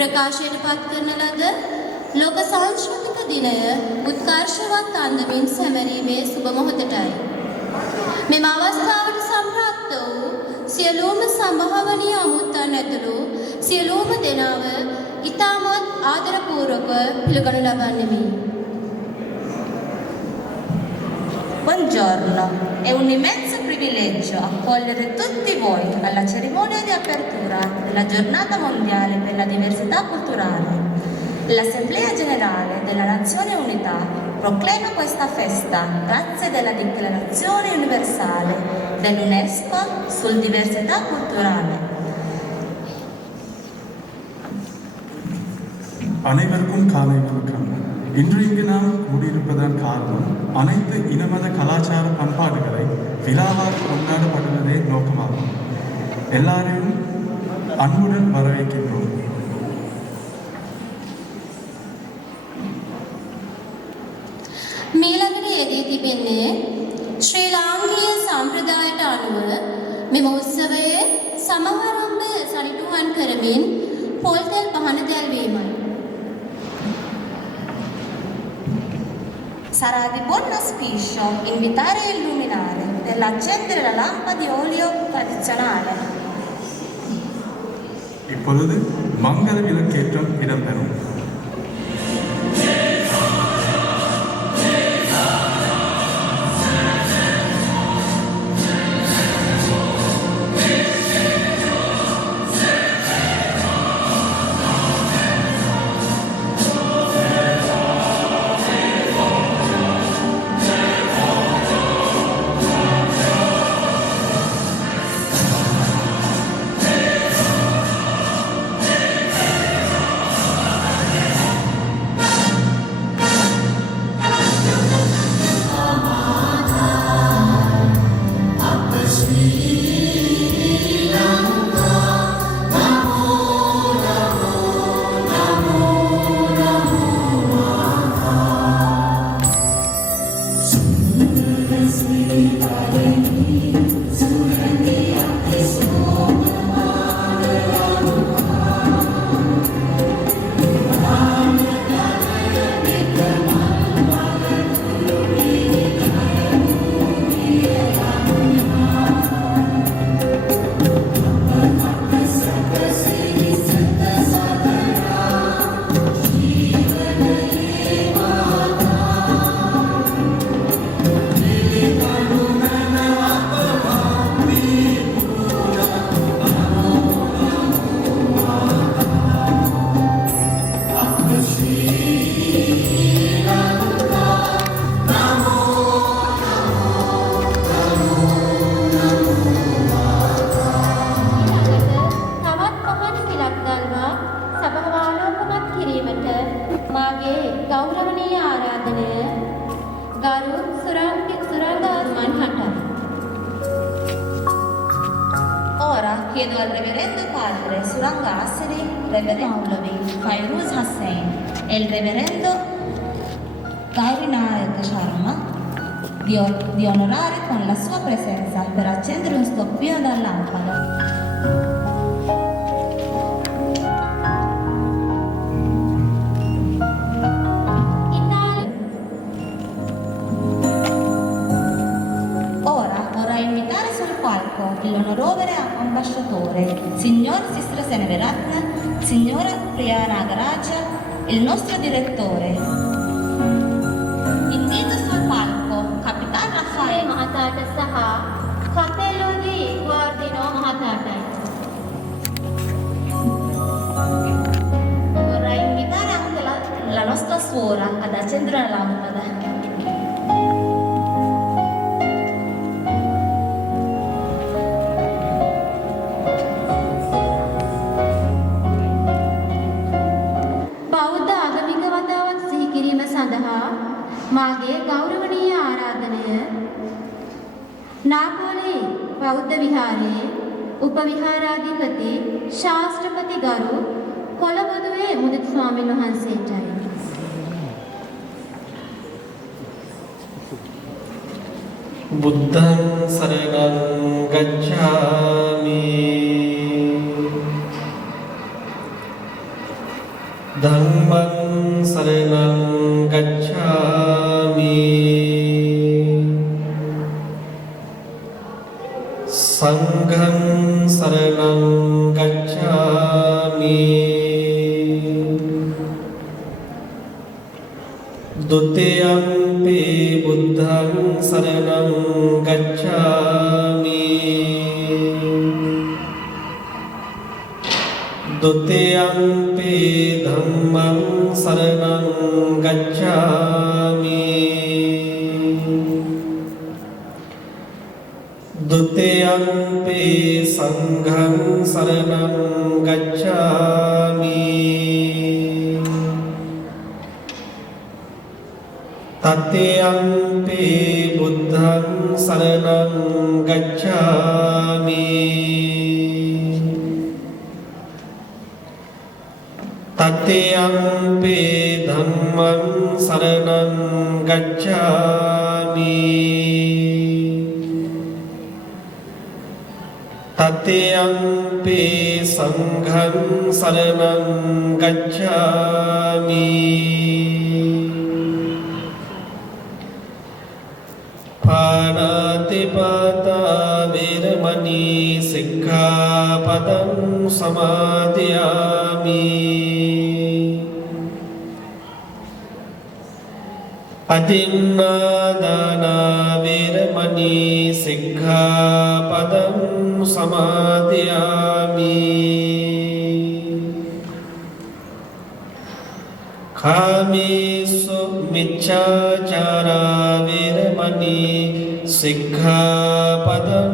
ප්‍රකාශයට පත් කරන ලද ලෝක සංස්කෘතික දිනය උත්කර්ෂවත් අන්දමින් සැමරීමේ සුබ මොහොතටයි. මෙම අවස්ථාවට සම්ප්‍රාප්ත වූ සියලුම සම්භාවනීය අමුත්තන් ඇතුළු සියලුම දෙනාව ඉතාමත් ආදරපූර්වක පිළිගනු ලබන්නෙමි. Buongiorno, è un immenso privilegio accogliere tutti voi alla cerimonia di apertura della Giornata Mondiale per la Diversità Culturale. L'Assemblea Generale della Nazione Unità proclama questa festa grazie alla Dichiarazione Universale dell'UNESCO sul diversità culturale. அனைவருக்கும் காலை வணக்கம். இன்று இங்கு நாம் கூடியிருப்பதன் காரணம் அனைத்து இனமத கலாச்சார பண்பாடுகளை விழாவாக கொண்டாடப்படுவதே நோக்கமாகும். எல்லாரையும் அன்புடன் வரவேற்கின்றோம். මීළඟට යෙදී තිබෙන්නේ ශ්‍රී ලාංකීය සම්ප්‍රදායට අනුව මෙම උත්සවයේ සමාරම්භ සනිටුහන් කරමින් පොල්තෙල් පහන දැල්වීමයි. Sarà di buon auspicio invitare a illuminare nell'accendere la lampada di olio tradizionale. இப்பொழுது மங்கள விளக்கேற்றம் இடம்பெறும். Ora chiedo al reverendo padre Suranga Asseri, reverendo Maulavi Fairuz Hussain e il reverendo Gaurinayak Sharma di onorare con la sua presenza per accendere un stoppino da lampada. L'onorevole ambasciatore, signor Sistra Seneveratna, signora Priya Nagaraja, il nostro direttore. Invito sul palco Capitan Raffaele මහතාට සහ කපෙලෝගේ වර්ධිනෝ මහතාටයි. Vorrei invitare anche la nostra suora ad accendere la lampada. මාගේ ගෞරවනීය ආරාධනය නාපෝලි බෞද්ධ විහාරයේ උපවිහාරාධිපති ශාස්ත්‍රපති ගරු කොළඹුදුවේ මුදිත ස්වාමීන් වහන්සේටයි. බුද්ධං සරණං ගච්ඡාමි ධම්මං සරණං गच्छामि संघं शरणं गच्छामि द्वितीयंपि बुद्धं शरणं गच्छामि द्वितीयंपि धम्मं शरणं गच्छामि द्वितीयंपि संघं शरणं गच्छामि तृतीयंपि बुद्धं शरणं गच्छामि तृतीयंपि धम्मं शरणं गच्छामि तृतीयंपि संघं शरणं गच्छामि पाणातिपाता वीरमणि सिक्खापदं समादयामि अतिन्नादाना वीरमणि सिक्खापदं समादयामि कामेषु मिच्छाचारा वीरमणि सिक्खापदं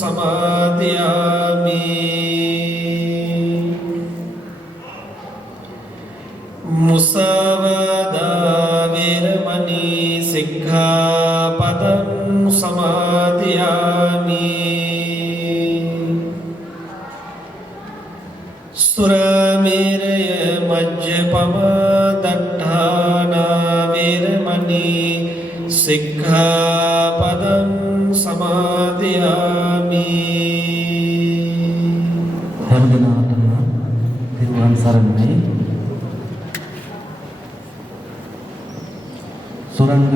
समादयामि मुसावादा वीरमणि सिक्खापदं समादयामि සුරාමේරය මජ්ජපම දට්ඨානා වේරමණී සික්ඛාපදං සමාදියාමි. හැමදෙනාටම පිරුවන් සරණයි. සුරංග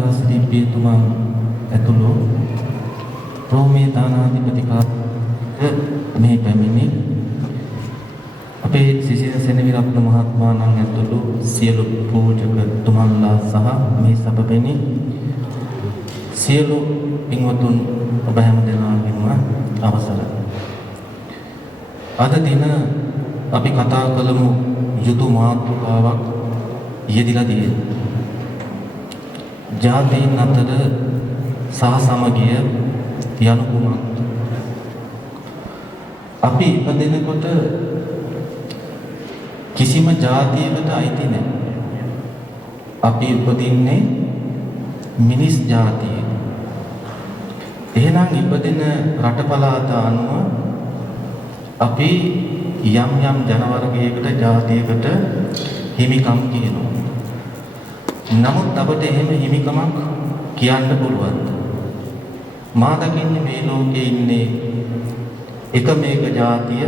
වාසී පියතුමන් ඇතුළු රෝමේ දානාධිපති කාර්ය මේ පැමිණි අපේ සිසිල් සෙනවිරත්න මහත්මයාණන් ඇතුළු සියලු පූජක තුමන්ලා සහ මේ සබබෙනි සියලු පින්වතුන් ඔබ හැම දෙනාගේම අවසරයි. අද දින අපි කතා කළමු යුතු මාතෘකාවක් යෙදিলা තියෙනවා. ජාතීන් අතර සහ සමගිය යනු කුමක්ද? අපි ඉපදෙනකොට කිසිම ජාතියකට අයිති නැහැ. අපි උපදින්නේ මිනිස් ජාතියේ. එහෙනම් ඉපදෙන රටපලාත අනුව අපි යම් යම් ජන වර්ගයකට ජාතියකට හිමිකම් කියනවා. නමුත් අපට එහෙම හිමිකමක් කියන්න පුළුවන්. මා දකින්නේ මේ ලෝකේ ඉන්නේ එකමේක ජාතිය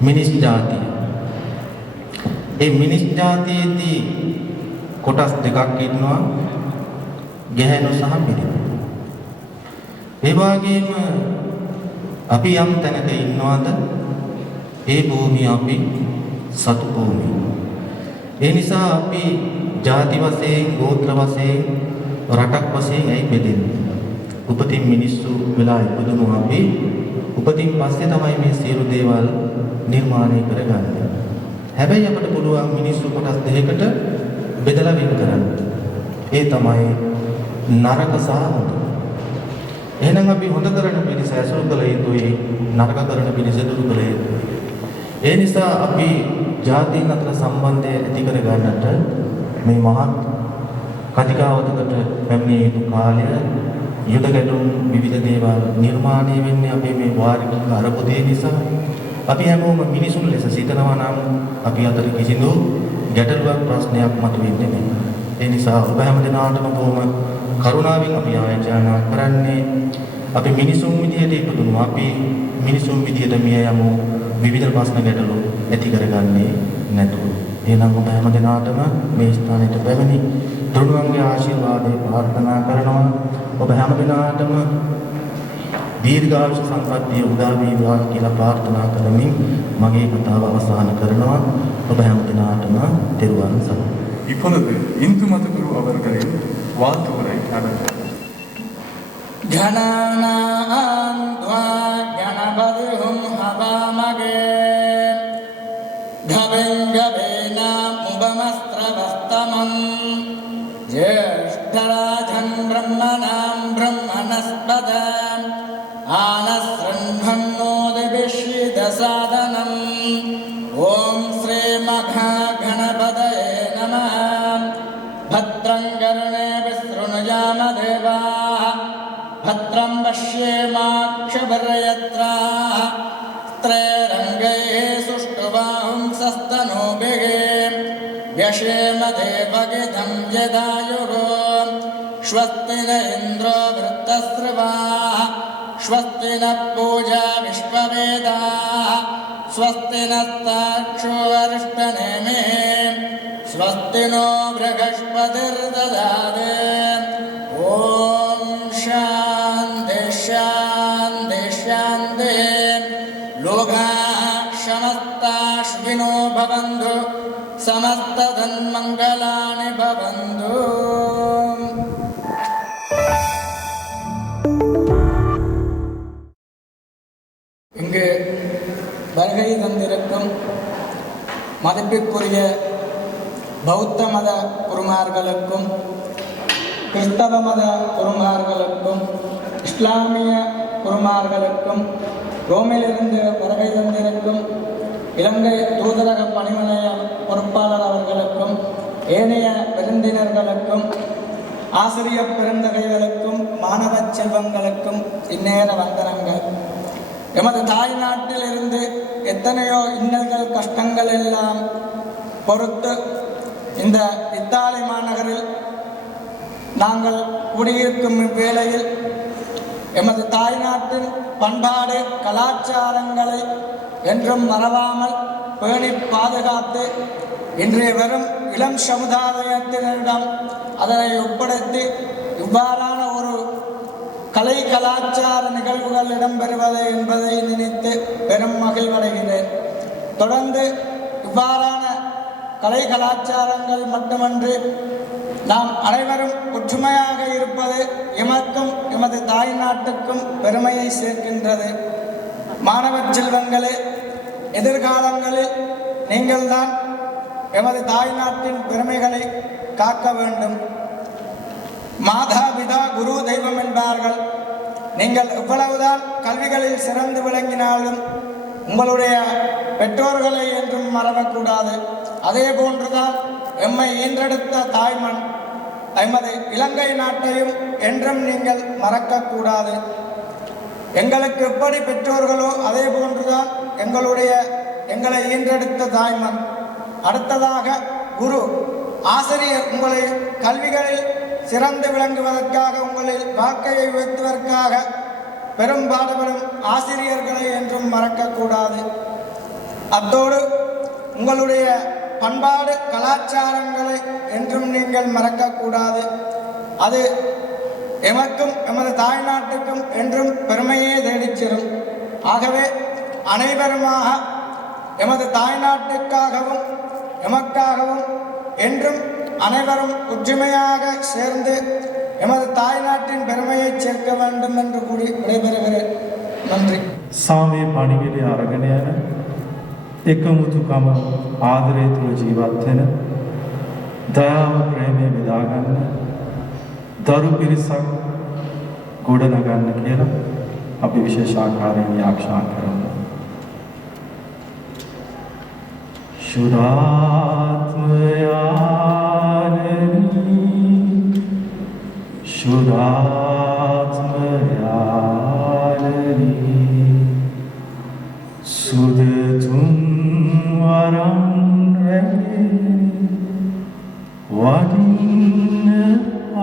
මිනිස් ජාතිය. ඒ මිනිස් ජාතියේදී කොටස් දෙකක් ඉන්නවා, ගැහැණු සහ පිරිමි. ඒ වගේම අපි යම් තැනක ඉන්නවද ඒ භූමිය අපි සතු භූමිය. ඒ නිසා අපි ජාති වශයෙන්, ගෝත්‍ර වශයෙන්, රටක් වශයෙන් ඇයි බෙදෙන්නේ? උපතින් මිනිස්සු වෙලා ඉපදුණු අපි උපතින් පස්සේ තමයි මේ සියලු දේවල් නිර්මාණය කරගන්නේ. හැබැයි අපිට පුළුවන් මිනිස්සු කොටස් දෙකකට බෙදලා වෙන් කරන්න. ඒ තමයි නරක සහ හොඳ. එහෙනම් අපි හොඳ කරන පිරිස ඇසුරු කළ යුතුයි, නරක කරන පිරිස දුරු කළ යුතුයි. ඒ නිසා අපි ජාතීන් අතර සම්බන්ධය ඇති කර ගන්නට මේ මහත් කතිකාවතකට පැමිණිය යුතු කාලය, යුද ගැටුම් විවිධ දේවල් නිර්මාණය වෙන්නේ අපේ මේ වාරික අරබුදේ නිසා. අපි හැමෝම මිනිසුන් ලෙස සිතනවා නම් අපි අතර කිසිදු ගැටලුවක් ප්‍රශ්නයක් මතුවෙන්නේ නැහැ. ඒ නිසා ඔබ හැම දිනාටම බොහොම කරුණාවෙන් අපි ආයෝජනා කරන්නේ අපි මිනිසුන් විදියට ඉපදුණු අපි මිනිසුන් විදියට මිය යමු, විවිධ ප්‍රශ්න ගැටලු ඇති කරගන්නේ නැතුව. එහෙනම් ඔබ හැම දිනාටම මේ ස්ථානයට පැමිණි තුනුවන්ගේ ආශිර්වාදය ප්‍රාර්ථනා කරනවා. ඔබ හැම දිනාටම දීර්ඝායුෂ සම්පන්නිය උදා වේවා කියලා ප්‍රාර්ථනා කරමින් මගේ කතාව අවසන් කරනවා. ඔබ හැම දිනාටම තෙරුවන් සරණයි. இப்பொழுது இந்து மத குரு அவர்களின் வாழ்த்துரை நடக்கும். ಘನಾನಾಂ ಧ್ವಾ ಗಣಪತಿಹುಂ ಹವಾಮಗೆ ಘವೆಂಗವೇನ ಮುಬಮಸ್ತ್ರವಸ್ತಮಂ ಜ್ಯೇಷ್ಠರಾಜಂ ಬ್ರಹ್ಮಣಾಂ ಬ್ರಹ್ಮಣಸ್ಪದ ಆನಸೃಣ್ವನ್ನೋದಿಭಿಶ್ರೀದಸಾದನಂ ಓಂ ಶ್ರೀ ಮಘಾ ಗಣಪತಯೇ ನಮಃ. ಭದ್ರಂ ಕರ್ಣೇಭಿಃ ಶೃಣುಯಾಮ ದೇವಾಃ ಭದ್ರಂ ಪಶ್ಯೇಮಾಕ್ಷಭಿರ್ಯತ್ರಾಃ ಸ್ತ್ರೈರಂಗೈಃ ಸುಷ್ಠುಬಾಹುಂಸಸ್ತನೂಭಿಃ ವ್ಯಶೇಮ ದೇವಗಿಧಂ ಯದಾಯುಃ. ಸ್ವಸ್ತಿ ನ ಇಂದ್ರೋ ವೃತ್ತಸ್ರವಾಃ ಸ್ವಸ್ತಿ ನ ಪೂಜಾ ವಿಶ್ವವೇದಾಃ ಸ್ವಸ್ತಿ ನಸ್ತಾಕ್ಷೋ ಅರಿಷ್ಟನೇಮಿಃ ಸ್ವಸ್ತಿ ನೋ ಬೃಹಸ್ಪತಿರ್ದದಾತಿ. ಓಂ ಶಾಂತಿ ಶಾಂತಿ ಶಾಂತಿ. ಲೋಕಾಃ ಸಮಸ್ತಾಶ್ವಿನೋ ಭವಂತು ಸಮಸ್ತ ತನ್ಮಂಗಲಾನಿ ಭವಂತು. இங்கு வருகை தந்திருக்கும் மதிப்பிற்குரிய பௌத்த மத குருமார்களுக்கும், கிறிஸ்தவ மத குருமார்களுக்கும், இஸ்லாமிய குருமார்களுக்கும், ரோமிலிருந்து வருகை தந்திருக்கும் இலங்கை தூதரக பணிமனைய பொறுப்பாளர் அவர்களுக்கும், ஏனைய விருந்தினர்களுக்கும், ஆசிரியர் பெருந்தகைகளுக்கும், மாணவ செல்வங்களுக்கும் இந்நேர வந்தனங்கள். எமது தாய்நாட்டிலிருந்து எத்தனையோ இன்னல்கள் கஷ்டங்கள் எல்லாம் பொறுத்து இந்த இத்தாலி மாநகரில் நாங்கள் குடியிருக்கும் இவ்வேளையில் எமது தாய்நாட்டின் பண்பாடு கலாச்சாரங்களை என்றும் மறவாமல் பேணி பாதுகாத்து இன்றைய வெறும் இளம் சமுதாயத்தினரிடம் அதனை ஒப்படைத்து இவ்வாறான ஒரு கலை கலாச்சார நிகழ்வுகள் இடம்பெறுவது என்பதை நினைத்து பெரும் மகிழ்வடைகிறேன். தொடர்ந்து இவ்வாறான கலை கலாச்சாரங்கள் மட்டுமன்றி நாம் அனைவரும் ஒற்றுமையாக இருப்பது எமக்கும் எமது தாய் நாட்டுக்கும் பெருமையை சேர்க்கின்றது. மாணவ செல்வங்களே, எதிர்காலங்களில் நீங்கள்தான் எமது தாய் நாட்டின் பெருமைகளை காக்க வேண்டும். மாதா பிதா குரு தெய்வம் என்பார்கள். நீங்கள் எவ்வளவுதான் கல்விகளில் சிறந்து விளங்கினாலும் உங்களுடைய பெற்றோர்களை என்றும் மறக்கக்கூடாது. அதே போன்றுதான் எம்மை ஈன்றெடுத்த தாய்மண் எமது இலங்கை நாட்டையும் என்றும் நீங்கள் மறக்கக்கூடாது. எங்களுக்கு எப்படி பெற்றோர்களோ அதே போன்றுதான் எங்களை ஈன்றெடுத்த தாய்மண். அடுத்ததாக குரு ஆசிரியர் உங்களை கல்விகளில் சிறந்து விளங்குவதற்காக உங்களில் வாழ்க்கையை உயர்த்துவதற்காக பெரும் பாடுபடும் ஆசிரியர்களை என்றும் மறக்கக்கூடாது. அத்தோடு உங்களுடைய பண்பாடு கலாச்சாரங்களை என்றும் நீங்கள் மறக்கக்கூடாது. அது எமக்கும் எமது தாய்நாட்டுக்கும் என்றும் பெருமையே தேடிச்சிடும். ஆகவே அனைவருமாக எமது தாய்நாட்டுக்காகவும் எமக்காகவும் என்றும் அனைவரும் ஒற்றுமையாக சேர்ந்து எமது தாய்நாட்டின் பெருமையை சேர்க்க வேண்டும் என்று கூறி விடைபெறுகிறேன். நன்றி. සාමයේ පණිවිඩය අරගෙන යන එකමුතුකම ආදරය තුළ ජීවත් වෙන දයාව ප්‍රේමය බෙදාගන්න දරු පිරිසක් ගොඩනගන්න කියලා අපි විශේෂ ආකාරයෙන් යාක්ෂා කරමු. Shuratmayani Sudatum varam rege Vadinna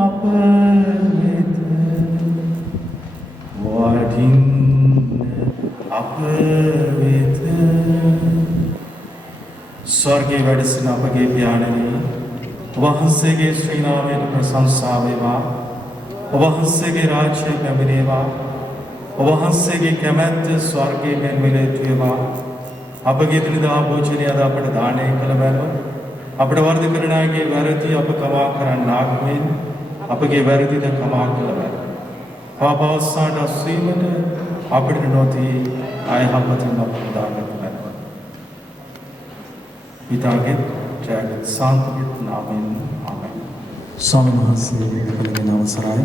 apavita ස්වර්ගයේ වැඩ සිටින අපගේ පියාණනි, ඔබ වහන්සේගේ ශ්‍රී නාමයට ප්‍රශංසා වේවා. ඔබ වහන්සේගේ රාජ්‍යය පැමිණේවා. ඔබ වහන්සේගේ කැමැත්ත ස්වර්ගයේ මෙන් මෙලෙට වේවා. අපගේ දිනදා භෝජනය අද අපට දානය කළ බැලුව අපට වර්ධ කරන අයගේ වැරදි අප කමා කරන්නාක් මෙන් අපගේ වැරදිද කමා කළ බැලුව. පාපවස්සාට අස්වීමට අපට නොදී අයහපතින් අප දාගත බැලුව. පිතාගේ ජයගත් සාන්තිගත් නාමයෙන් ආමෙන්. ස්වාමීන් වහන්සේ පිළිගැනීමේ අවසරයි.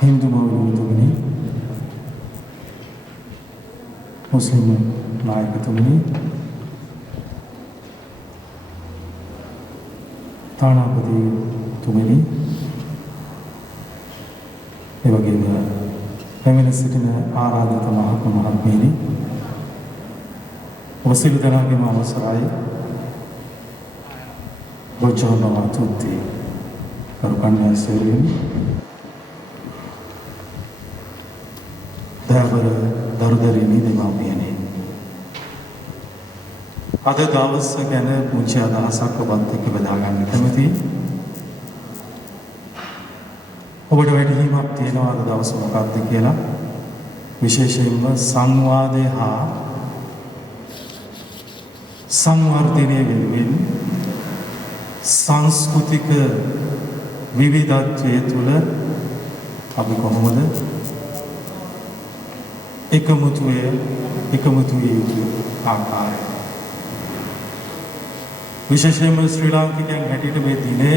හින්දු බෞද්ධතුමනි, මුස්ලිම් නායකතුමනි, තානාපතිතුමනි, එවැගේම පැමිණ සිටින ආරාධිත මහත්ම මහත්මියනි, ඔබ සියලු දෙනාගේම අවසරයි. Buongiorno a tutti, caro Cannessieri. දයාබර දරුදරිනි දෙමාපියනි, අද දවස ගැන පුංචි අදහසක් ඔබත් එක්ක බෙදා ගන්න කැමතියි. ඔබට වැටහීමක් තියෙනවා අද දවස මොකක්ද කියලා. විශේෂයෙන්ම සංවාදය හා සංවර්ධනය වෙනුවෙන් සංස්කෘතික විවිධත්වය තුළ අපි කොහොමද එකමුතු විය යුතු ආකාරය. විශේෂයෙන්ම ශ්‍රී ලාංකිකයන් හැටියට මේ දිනය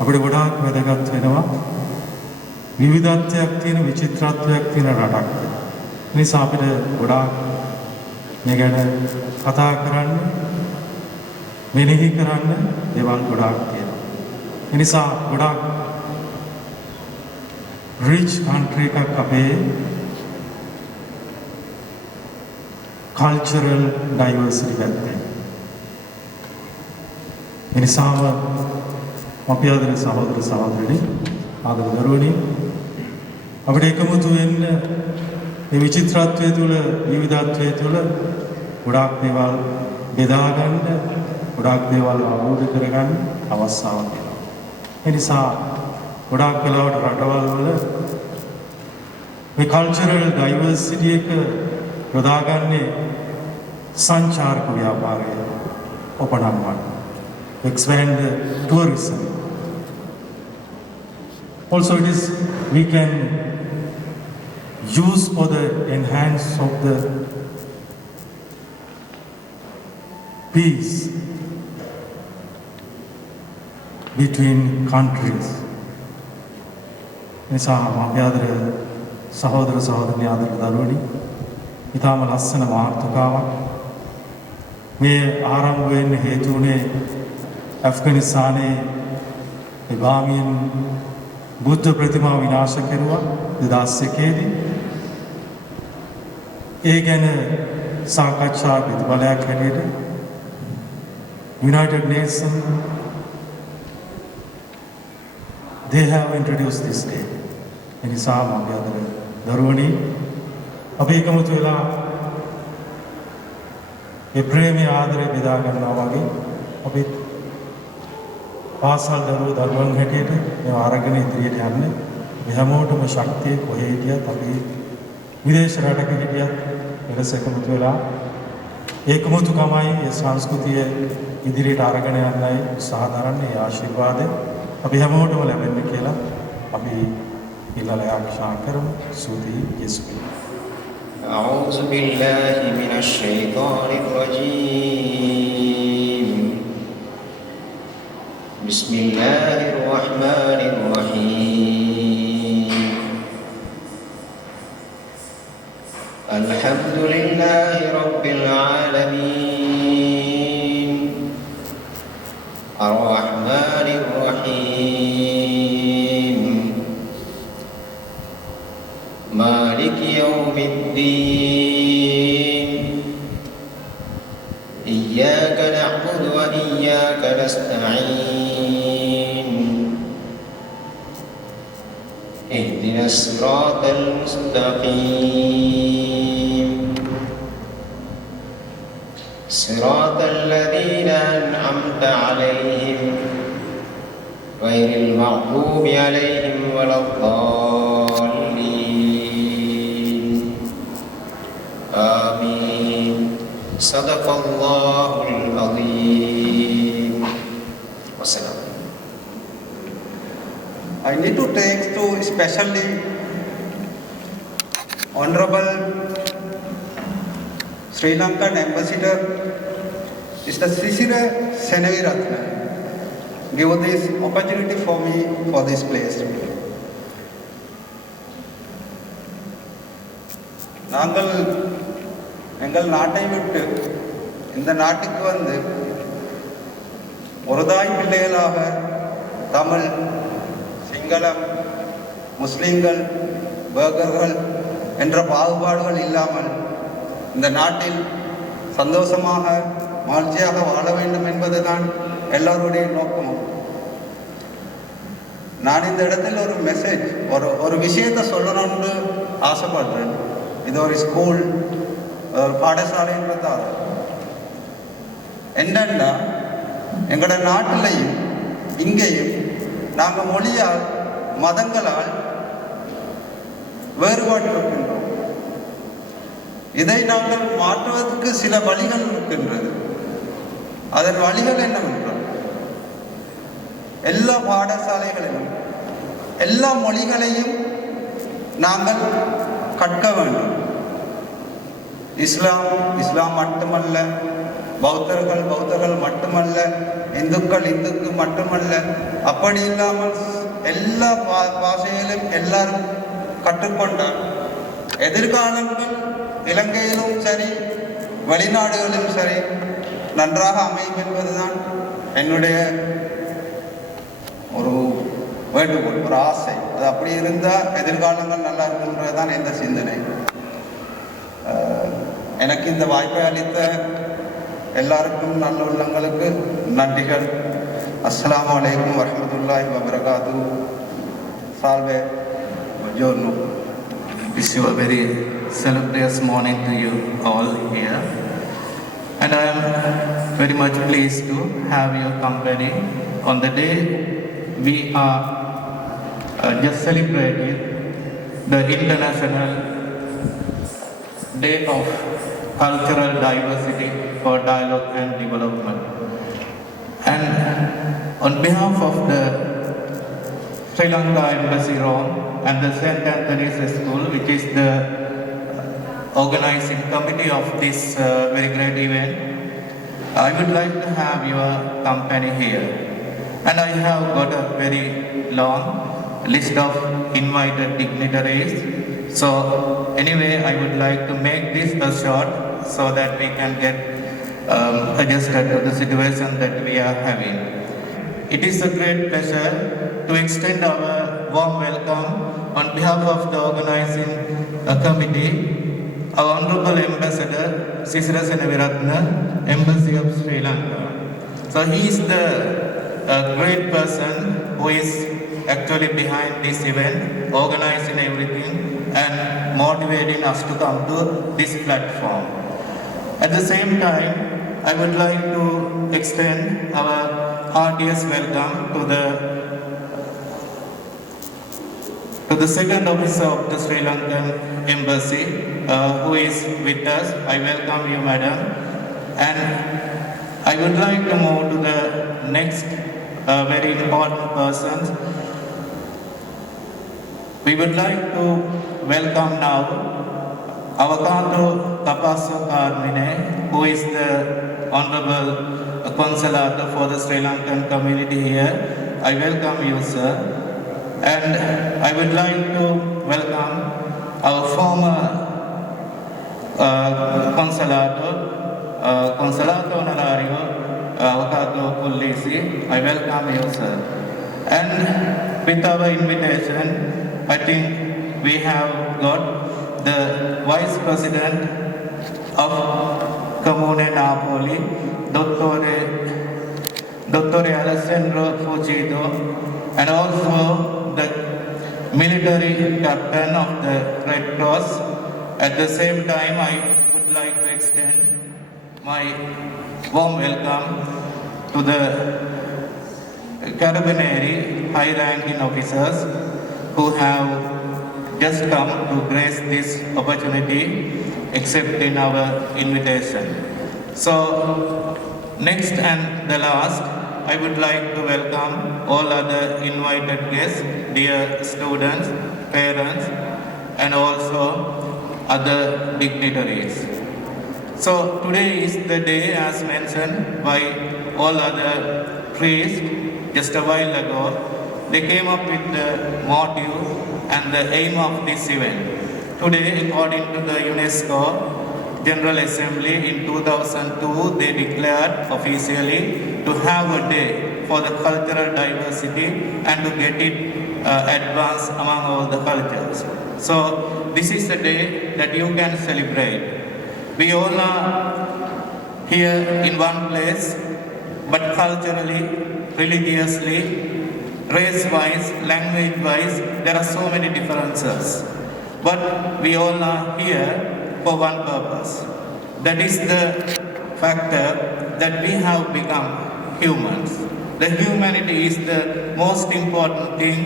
අපිට ගොඩාක් වැදගත් වෙනවා. විවිධත්වයක් තියෙන විචිත්‍රත්වයක් තියෙන රටක්. නිසා අපිට ගොඩාක් මේ ගැන කතා කරන්න, මෙනෙහි කරන්න දේවල් ගොඩාක් තියෙනවා. ඒ නිසා ගොඩාක් රිච් කන්ට්‍රි එකක් අපේ කල්චරල් ඩයිවර්සිටි පැත්තේ. එනිසාම අපි ආදරේ සහෝදර සහෝදරියනි ආදර දරුවනි අපිට එකමුතු වෙන්න මේ විචිත්‍රත්වයේ තුල විවිධත්වයේ තුල ගොඩාක් දේවල් බෙදා ගන්න ගොඩාක් දේවල් අවබෝධ කරගන්න අවස්ථාවක් තියෙනවා. ඒ නිසා ගොඩාක් වෙලාවට රටවල් වල මේ කල්චරල් ඩයිවර්සිටි එක යොදාගන්නේ සංචාරක ව්‍යාපාරය ඔපනම්මන්න. Expand the tourism. Also it is we can use for the enhance of the peace between countries. නිසා අපි ආදර සහෝදර සහෝදරනි ආදර දරුවනි ඊටම ලස්සන වාර්තාවක් මේ ආරම්භ වෙන්න හේතු වුණේ ඇෆ්ගනිස්තානයේ ඉබාමියන් බුද්ධ ප්‍රතිමා විනාශ කෙරුවා 2001 දී. ඒ ගැන සාකච්ඡා ප්‍රතිඵලයක් හැටියට United Nations they have introduced this day. එනිසා අපි අද දරුවනි අපි එකමුතු වෙලා ඒ ප්‍රේමය ආදරය බෙදා ගන්නවා වගේ අපි පාසල් දරුවන් හැටියට මේ ආරගෙන ඉදිරියට යන්න මේ හැමෝටම ශක්තිය කොහේ හිටියත් අපි විදේශ රටක හිටියත් එලෙස එකමුතු වෙලා ඒකමුතුකමයි ඒ සංස්කෘතිය ඉදිරියට අරගෙන යන්නයි උත්සාහ දරන්නේ. ඒ ආශිර්වාදය අපි හැමෝටම ලැබෙන්න කියලා අපි ඉල්ලලා ආශා කරමු. සූති යේසුස්. أعوذ بالله من الشيطان الرجيم بسم الله الرحمن الرحيم الحمد لله رب العالمين الرحمن الرحيم مالك يوم الدين إياك نعبد وإياك نستعين اهدنا الصراط المستقيم صراط الذين أنعمت عليهم غير المغضوب عليهم ولا الضالين آمين صدق الله العظيم والسلام. I need to take to especially Honorable Sri Lankan Ambassador Mr. Sisira Senaviratna give this opportunity for me for this place. நாங்கள் எங்கள் நாட்டை விட்டு இந்த நாட்டுக்கு வந்து ஒரு தாய் பிள்ளைகளாக தமிழ், சிங்களம், முஸ்லிம்கள், பர்கர்கள் என்ற பாகுபாடுகள் இல்லாமல் இந்த நாட்டில் சந்தோஷமாக மகிழ்ச்சியாக வாழ வேண்டும் என்பதுதான் எல்லோருடைய நோக்கமும். நான் இந்த இடத்தில் ஒரு மெசேஜ் ஒரு விஷயத்தை சொல்லணும்னு ஆசைப்படுறேன். இது ஒரு ஸ்கூல் ஒரு பாடசாலைன்றதால் என்னன்னா எங்களோட நாட்டிலையும் இங்கேயும் நாங்கள் மொழியால் மதங்களால் வேறுபாட்டிருக்கின்றோம். இதை நாங்கள் மாற்றுவதற்கு சில வழிகள் இருக்கின்றது. அதன் வழிகள் என்னவென்றால் எல்லா பாடசாலைகளிலும் எல்லா மொழிகளையும் நாங்கள் கற்க வேண்டும். இஸ்லாம் மட்டுமல்ல, பௌத்தர்கள் மட்டுமல்ல, இந்துக்கள் மட்டுமல்ல, அப்படி இல்லாமல் எல்லா பாஷைகளையும் எல்லாரும் கற்றுக்கொண்டால் எதிர்காலங்கள் இலங்கையிலும் சரி வெளிநாடுகளிலும் சரி நன்றாக அமையும் என்பதுதான் என்னுடைய ஒரு வேண்டுகோள், ஒரு ஆசை. அது அப்படி இருந்தால் எதிர்காலங்கள் நல்லா இருக்குன்றது தான் எந்த சிந்தனை. எனக்கு இந்த வாய்ப்பை அளித்த எல்லாருக்கும் நல்ல உள்ளங்களுக்கு நன்றிகள். அஸ்ஸலாமு அலைக்கும் வரஹ்மத்துல்லாஹி வபரகாத்து. சால்வே buongiorno. Wish you a very salubrious morning to you all here. And I am very much pleased to have your company on the day we are just celebrating the International Day of Cultural Diversity for Dialogue and Development. And on behalf of the Sri Lanka Embassy Rome and the St. Anthony's School, which is the organizing committee of this very great event, I would like to have your company here. And I have got a very long list of invited dignitaries. So anyway, I would like to make this a short so that we can get adjusted to the situation that we are having. It is a great pleasure to extend our warm welcome on behalf of the organizing committee, our Honorable Ambassador Sisira Senaviratne, Embassy of Sri Lanka. So he is the great person who is actually behind this event, organizing everything and motivating us to come to this platform. At the same time, I would like to extend our heartiest welcome to the second officer of the Sri Lankan Embassy, who is with us. I welcome you, madam. And I would like to move to the next very important persons. We would like to welcome now Avakato Tapasso Karmine, who is the Honorable Consulate for the Sri Lankan community here. I welcome you, sir. And I would like to welcome our former Consulato Onorario, Avakato Pullisi. I welcome you, sir. And with our invitation, I think we have got the Vice President of Comune Napoli, Dottore Alessandro Fucito, and also the military captain of the Red Cross. At the same time, I would like to extend my warm welcome to the Carabinieri high-ranking officers who have just come to grace this opportunity, accepting our invitation. So, next and the last, I would like to welcome all other invited guests, dear students, parents, and also other dignitaries. So today is the day as mentioned by all other priests just a while ago. They came up with the motive and the aim of this event. Today, according to the UNESCO General Assembly in 2002, they declared officially to have a day for the cultural diversity and to get it advanced among all the cultures. So this is the day that you can celebrate. We all are here in one place, but culturally, religiously, race-wise, language-wise, there are so many differences. But we all are here for one purpose. That is the factor that we have become humans. The humanity is the most important thing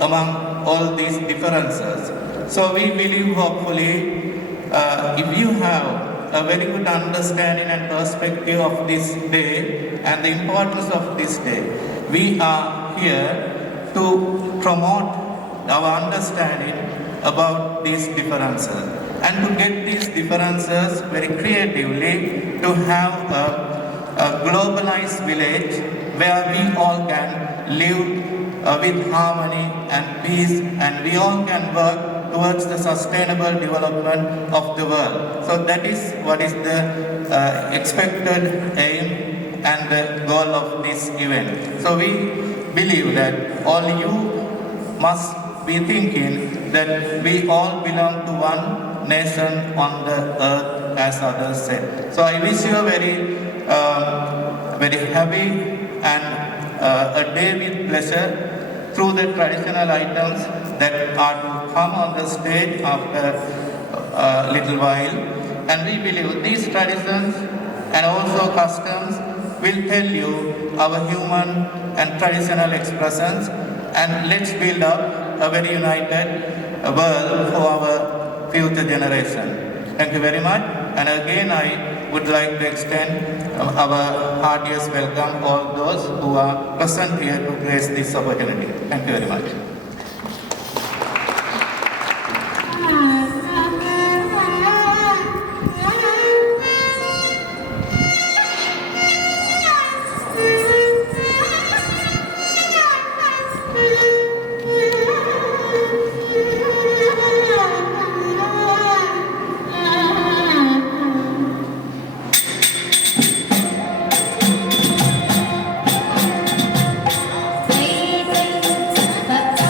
among all these differences. So we believe hopefully if you have a very good understanding and perspective of this day and the importance of this day, we are here to promote our understanding about these differences and to get these differences very creatively to have a globalized village where we all can live with harmony and peace, and we all can work towards the sustainable development of the world. So that is what is the expected aim and the goal of this event. So we believe that all you must be thinking that we all belong to one nation on the earth, as others said. So I wish you a very happy and a day with pleasure through the traditional items that are to come on the stage after a little while. And we believe these traditions and also customs will tell you our human and traditional expressions, and let's build up a very united world for our future generation. Thank you very much. And again, I would like to extend our heartiest welcome all those who are present here to grace this opportunity. Thank you very much. But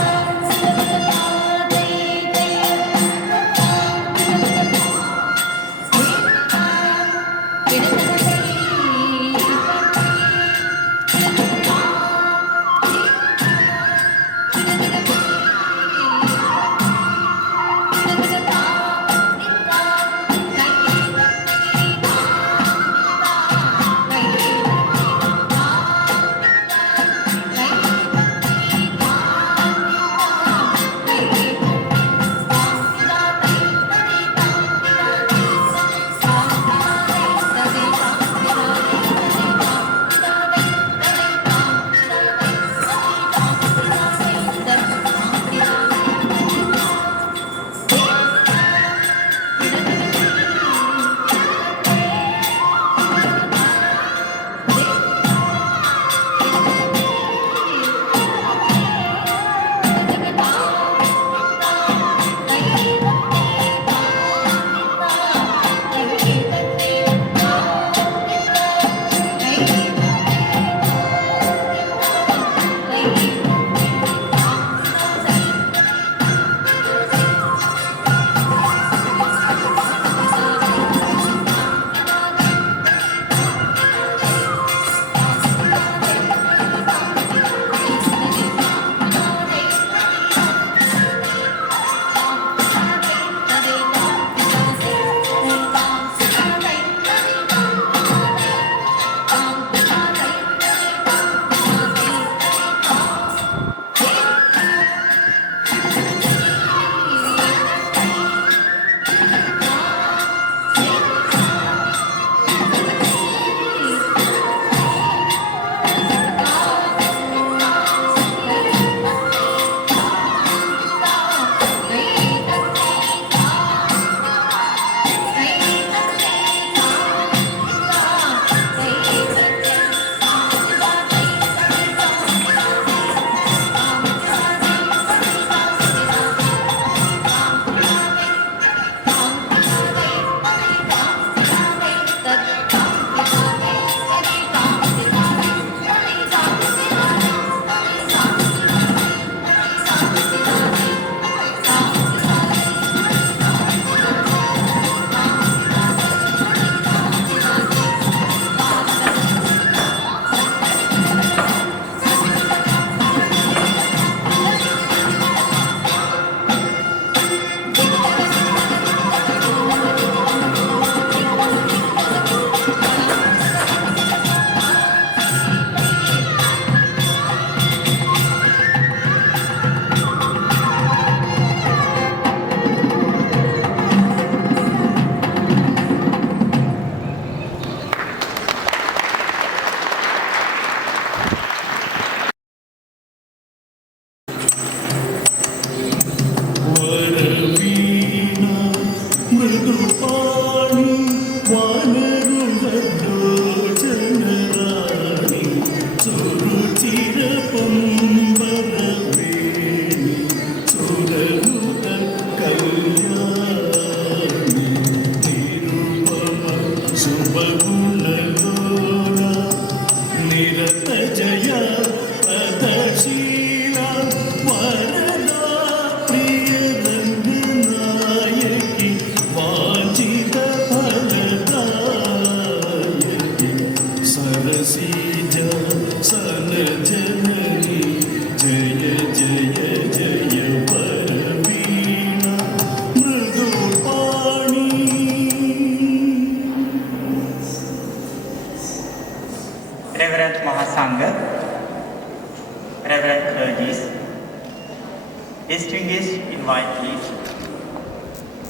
distinguished invitees,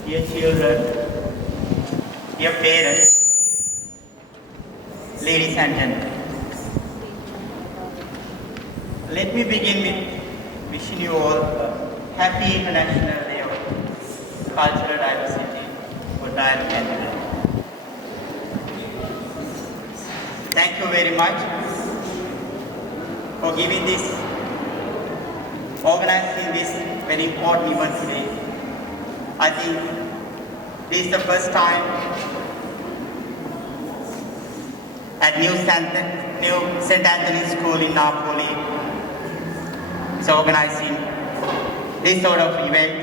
dear children, dear parents, ladies and gentlemen. Let me begin with wishing you all a happy International Day of Cultural Diversity for Dialogue and Debate. Thank you very much for giving this, organizing this very important event today. I think this is the first time at New St. Anthony's School in Napoli is organizing this sort of event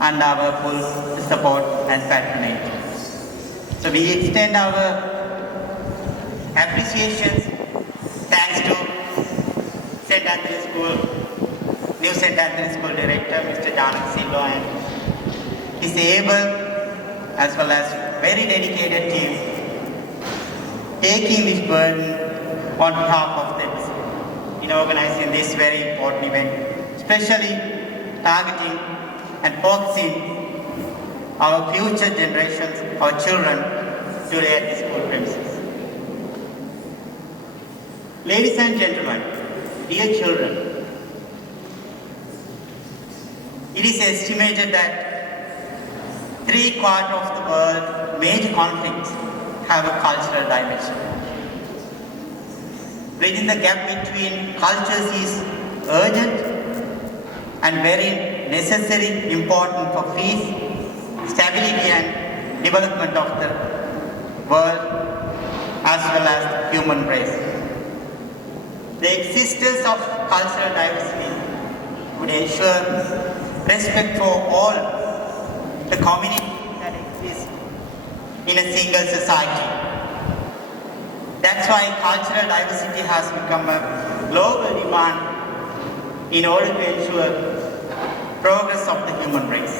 and our full support and patronage. So we extend our appreciations thanks to St. Anthony's School, New St. Anthony's School Director, Mr. Janak Silva, and his able as well as very dedicated team taking this burden on behalf of them in organizing this very important event, especially targeting and focusing our future generations, our children, today at the school premises. Ladies and gentlemen, dear children, it is estimated that 3/4 of the world's major conflicts have a cultural dimension. Bridging the gap between cultures is urgent and very necessary, important for peace, stability and development of the world as well as the human race. The existence of cultural diversity would ensure respect for all the communities that exist in a single society. That's why cultural diversity has become a global demand in order to ensure progress of the human race.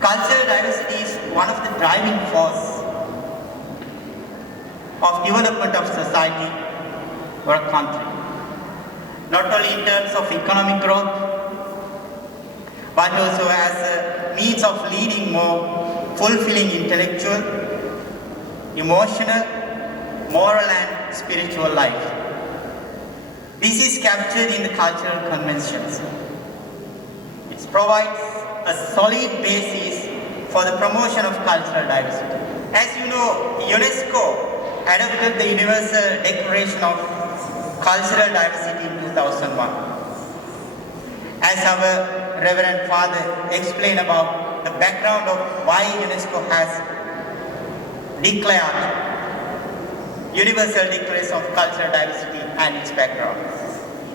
Cultural diversity is one of the driving forces of development of society or a country. Not only in terms of economic growth, but also as a means of leading more fulfilling intellectual, emotional, moral and spiritual life. This is captured in the cultural conventions. It provides a solid basis for the promotion of cultural diversity. As you know, UNESCO adopted the Universal Declaration of Cultural Diversity in 2001. As our Reverend Father explained about the background of why UNESCO has declared Universal Declaration of Cultural Diversity and its background.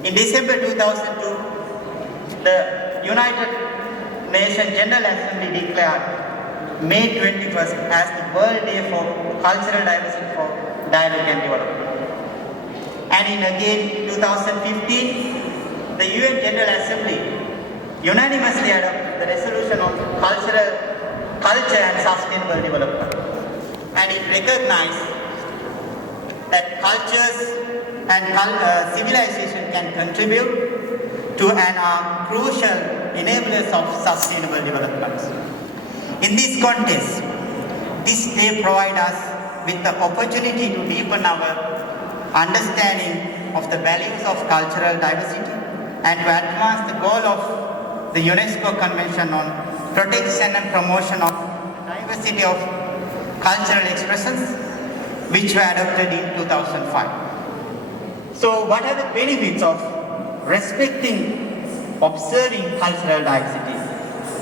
In December 2002, the United Nations General Assembly declared May 21st as the World Day for Cultural Diversity for Dialogue and Development. And in again 2015, the UN General Assembly unanimously adopted the resolution on culture and sustainable development. And it recognized that cultures and civilization can contribute to and are crucial enablers of sustainable development. In this context, this day provides us with the opportunity to deepen our understanding of the values of cultural diversity and to advance the goal of the UNESCO Convention on Protection and Promotion of Diversity of Cultural Expressions, which were adopted in 2005. So what are the benefits of respecting, observing cultural diversity?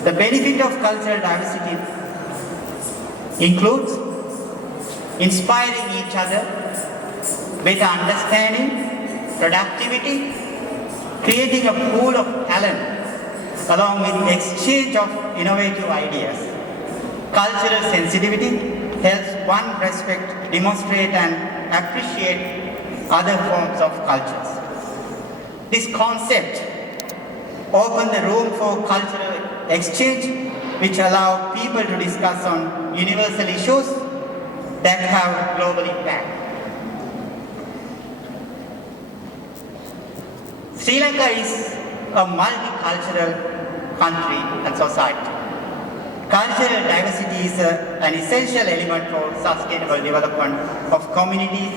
The benefit of cultural diversity includes inspiring each other, better understanding, productivity, creating a pool of talent, along with exchange of innovative ideas. Cultural sensitivity helps one respect, demonstrate and appreciate other forms of cultures. This concept opens the room for cultural exchange, which allow people to discuss on universal issues that have global impact. Sri Lanka is a multicultural country and society. Cultural diversity is an essential element for sustainable development of communities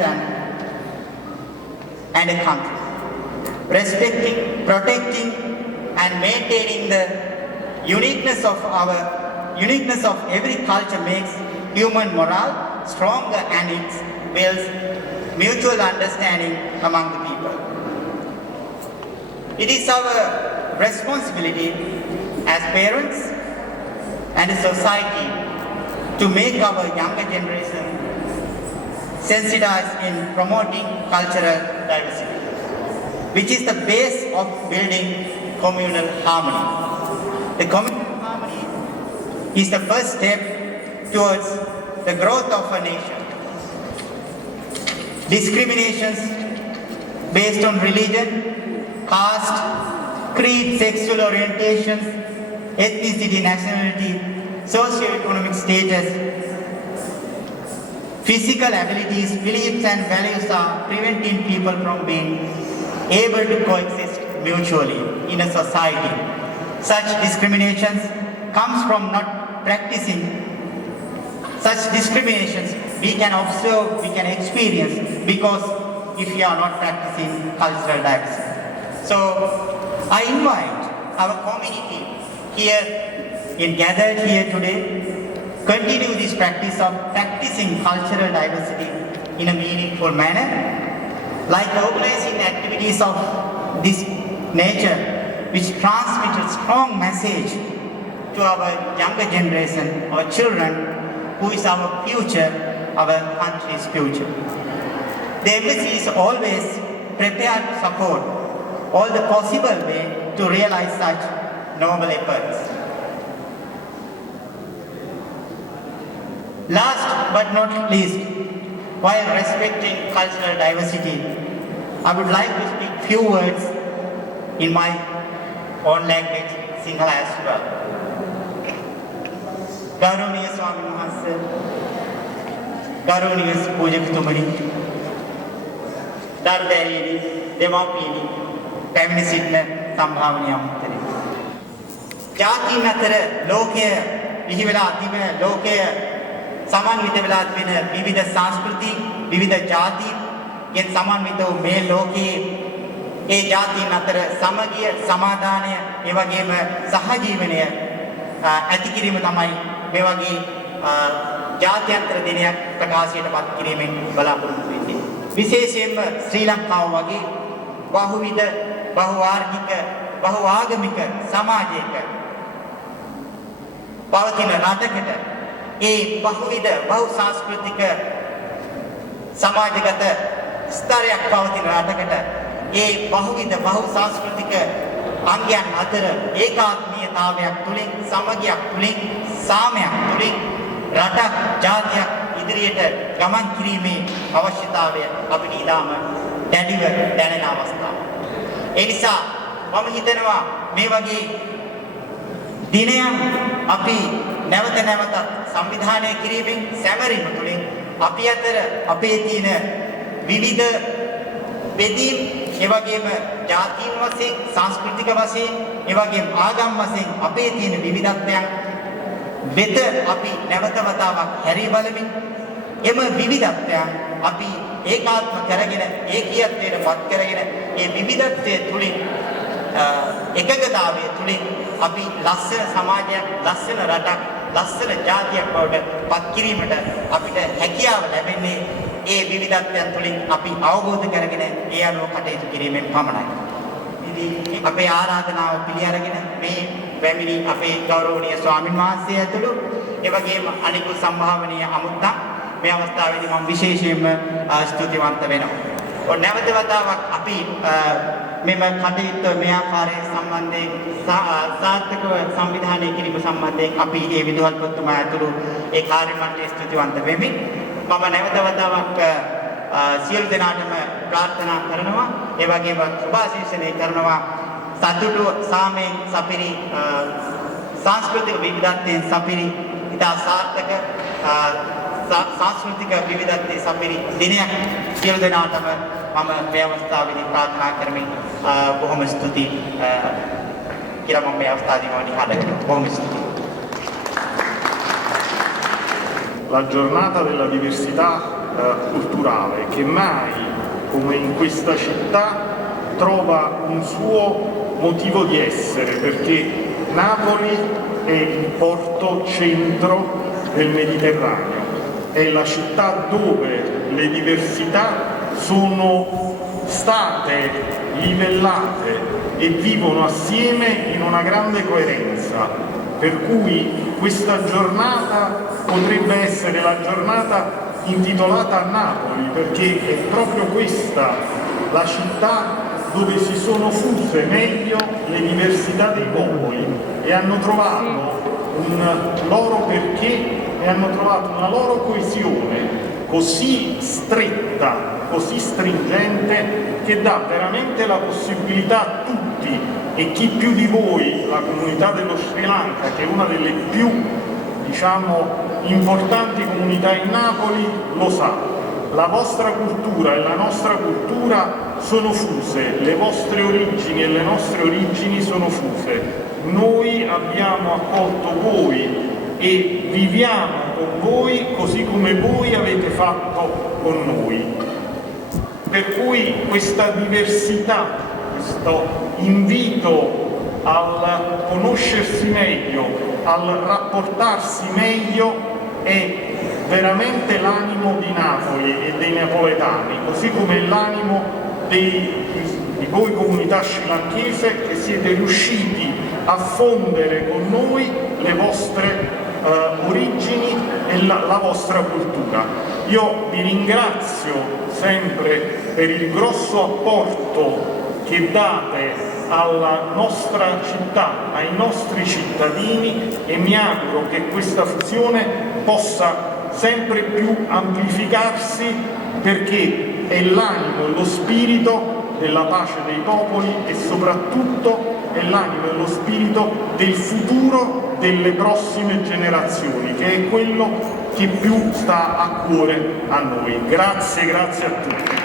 and a country. Respecting, protecting, and maintaining the uniqueness of every culture makes human morale stronger, and it builds mutual understanding among the people. It is our responsibility as parents and a society to make our younger generation sensitized in promoting cultural diversity, which is the base of building communal harmony. The communal harmony is the first step towards the growth of a nation. Discriminations based on religion, caste, creed, sexual orientations, ethnicity, nationality, socio-economic status, physical abilities, beliefs and values are preventing people from being able to coexist mutually in a society. Such discriminations comes from not practicing. Such discriminations we can observe, we can experience because if we are not practicing cultural diversity. So I invite our community gathered here today, continue this practice of practicing cultural diversity in a meaningful manner, like organizing activities of this nature, which transmit a strong message to our younger generation, our children, who is our future, our country's future. The embassy is always prepared to support all the possible way to realize such noble efforts. Last but not least, while respecting cultural diversity, I would like to speak few words in my own language, Sinhala as well. Garuniya Swami Mahassaya, Garuniya Poojaktumani, Darbelini, Devapini, පැමිණි සිටින සම්භාවනීය අමුත්‍රේ. ජාතීන් අතර ලෝකය විහි වෙලා තිබෙන ලෝකය සමන්විත වෙලා තිබෙන විවිධ සංස්කෘති, විවිධ ජාති යෙන් සමන්විත වූ මේ ලෝකයේ ඒ ජාතීන් අතර සමගිය, සමාදානය, ඒ වගේම සහජීවනය ඇති කිරීම තමයි මේ වගේ ජාත්‍යන්තර දිනයක් ප්‍රකාශයට පත් කිරීමෙන් බලාපොරොත්තු වෙන්නේ. විශේෂයෙන්ම ශ්‍රී ලංකාව වගේ බහුවිධ බහුවාර්ගික බහුආගමික සමාජයක පවතින රටකට ඒ බහුවිධ බහුසංස්කෘතික සමාජගත ස්තරයක් පවතින රටකට ඒ බහුවිධ බහුසංස්කෘතික අංගයන් අතර ඒකාත්මීයතාවයක් තුලින් සමගියක් තුලින් සාමයක් තුලින් රටක් ජාතියක් ඉදිරියට ගමන් කිරීමේ අවශ්‍යතාවය අපිට ඉතාම දැඩිව දැනෙන අවස්ථාවක්. ඒ නිසා මම හිතනවා මේ වගේ දිනයන් අපි නැවත නැවත සංවිධානය කිරීමෙන් සැමරීම තුළින් අපි අතර අපේ තියෙන විවිධ බෙදීම්, ඒ වගේම ජාතීන් වශයෙන්, සංස්කෘතික වශයෙන්, ඒ වගේම ආගම් වශයෙන් අපේ තියෙන විවිධත්වයන් වෙත අපි නැවත වතාවක් හැරී බලමින් එම විවිධත්වයන් අපි ඒකාත්ම කරගෙන ඒකීයත්වයට පත් කරගෙන ඒ විවිධත්වයේ තුලින් එකගතාවයේ තුලින් අපි ලස්සන සමාජයක්, ලස්සන රටක්, ලස්සන ජාතියක් බවට පත් කිරීමට අපිට හැකියාව ලැබෙන්නේ ඒ විවිධත්වයන් තුලින් අපි අවබෝධ කරගෙන ඒ අනුව කටයුතු කිරීමෙන් පමණයි. ඉතින් අපේ ආරාධනාව පිළි අරගෙන මේ පැමිණි අපේ ගෞරවනීය ස්වාමින් වහන්සේ ඇතුළු ඒ වගේම අනිකුත් සම්භාවනීය අමුත්තන් මේ අවස්ථාවේදී මම විශේෂයෙන්ම ස්තුතිවන්ත වෙනවා. නැවත වතාවක් අපි මෙම කටයුත්ත මේ ආකාරයෙන් සම්බන්ධයෙන් සාර්ථකව සංවිධානය කිරීම සම්බන්ධයෙන් අපි ඒ විදුහල්පතිතුමා ඇතුළු ඒ කාර්ය මණ්ඩලයේ ස්තුතිවන්ත වෙමි. මම නැවත වතාවක් සියලු දෙනාටම ප්‍රාර්ථනා කරනවා, ඒ වගේම සුභාශිර්ෂණය කරනවා සතුටු සාමයෙන් සපිරි සංස්කෘතික විවිධත්වයෙන් සපිරි ඉතා සාර්ථක සංස්කෘතික විවිධත්වයේ සම්මිලි දිනයක් සියලු දෙනාටම මම මේ අවස්ථාවේදී ප්‍රාර්ථනා කරමින් බොහොම ස්තුතියි කියලා මම මේ අවස්ථාවේදී මම නිහඬ බොහොම ස්තුතියි. La giornata della diversità culturale che mai come in questa città trova un suo motivo di essere, perché Napoli è il porto centro del Mediterraneo, è la città dove le diversità sono state livellate e vivono assieme in una grande coerenza, per cui questa giornata potrebbe essere la giornata intitolata a Napoli, perché è proprio questa la città dove si sono fuse meglio le diversità dei popoli e hanno trovato un loro perché e hanno trovato una loro coesione così stretta, così stringente, che dà veramente la possibilità a tutti, e chi più di voi, la comunità dello Sri Lanka, che è una delle più, diciamo, importanti comunità in Napoli, lo sa. La vostra cultura e la nostra cultura sono fuse, le vostre origini e le nostre origini sono fuse. Noi abbiamo accolto voi e viviamo con voi così come voi avete fatto con noi. Per cui questa diversità, questo invito al conoscersi meglio, al rapportarsi meglio, è veramente l'animo di Napoli e dei napoletani, così come l'animo di voi comunità srilanchese che siete riusciti a fondere con noi le vostre origini e la vostra cultura. Io vi ringrazio sempre per il grosso apporto che date alla nostra città, ai nostri cittadini, e mi auguro che questa fusione possa sempre più amplificarsi, perché è l'animo e lo spirito della pace dei popoli e soprattutto è l'animo e lo spirito del futuro delle prossime generazioni, che è quello che più sta a cuore a noi. Grazie, grazie a tutti.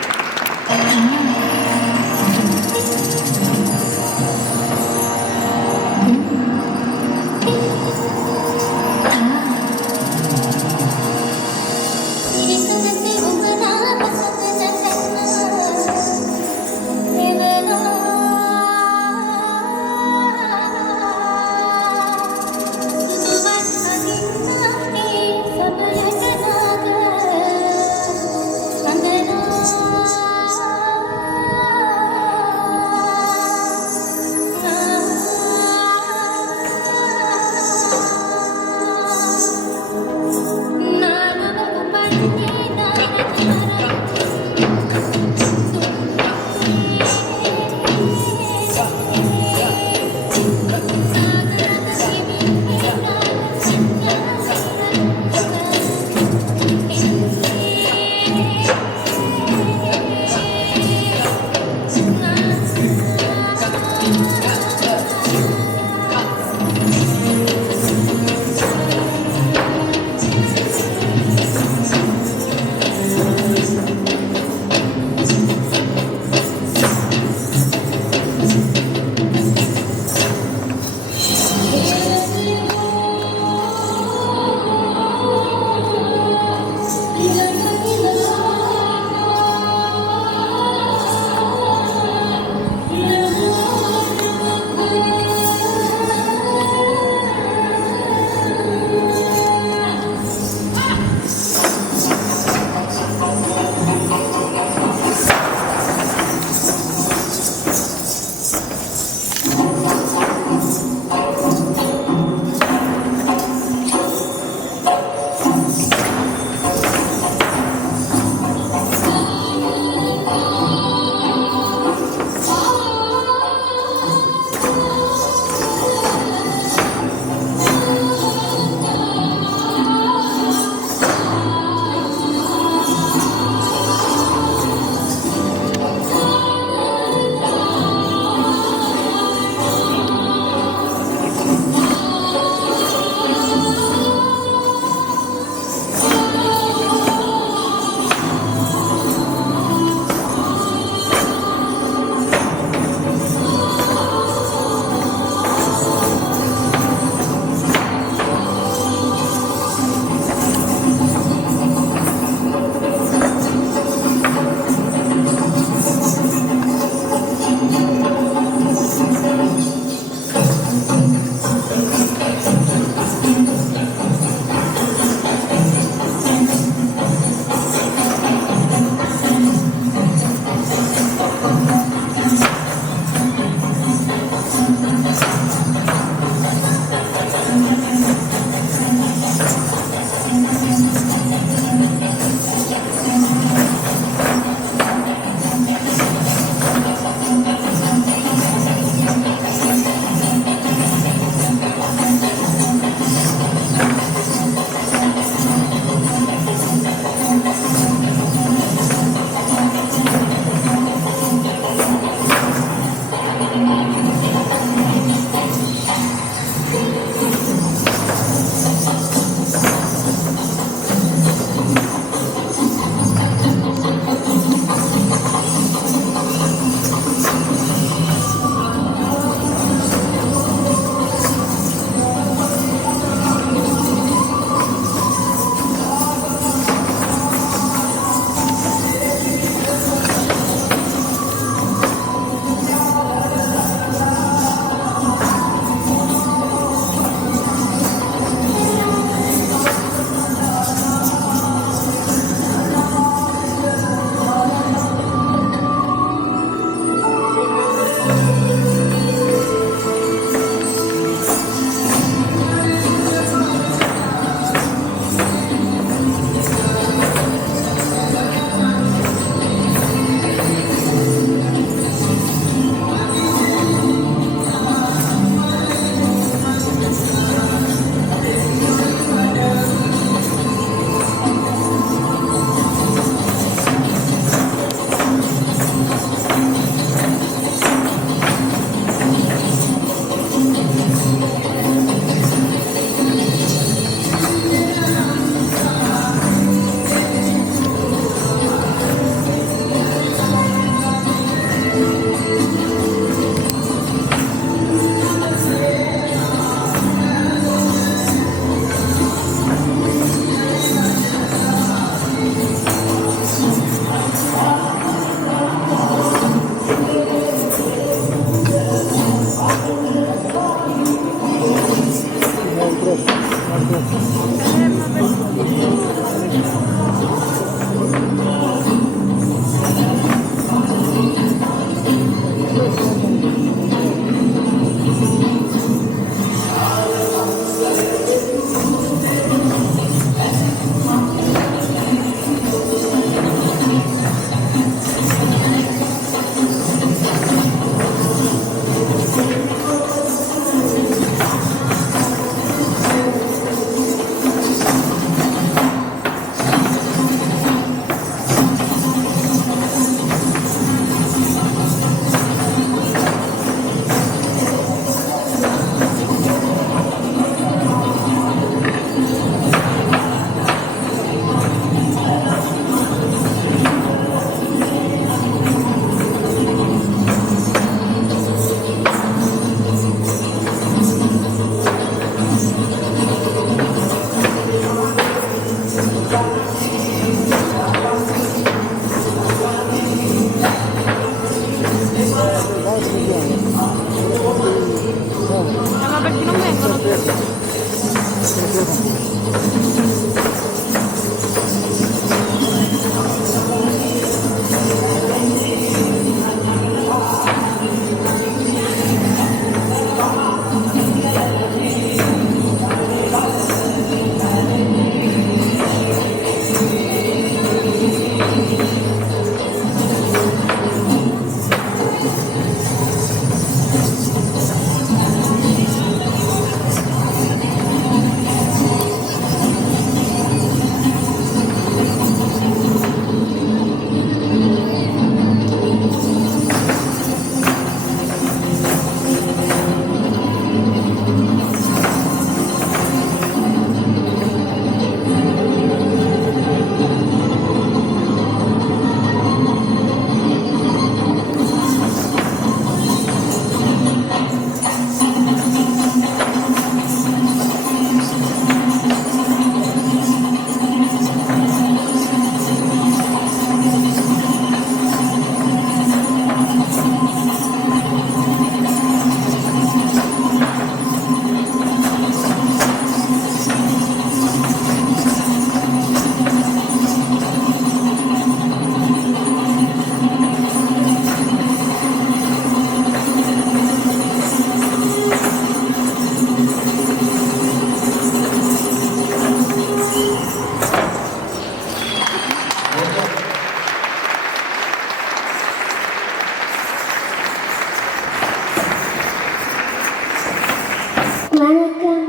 வணக்கம்.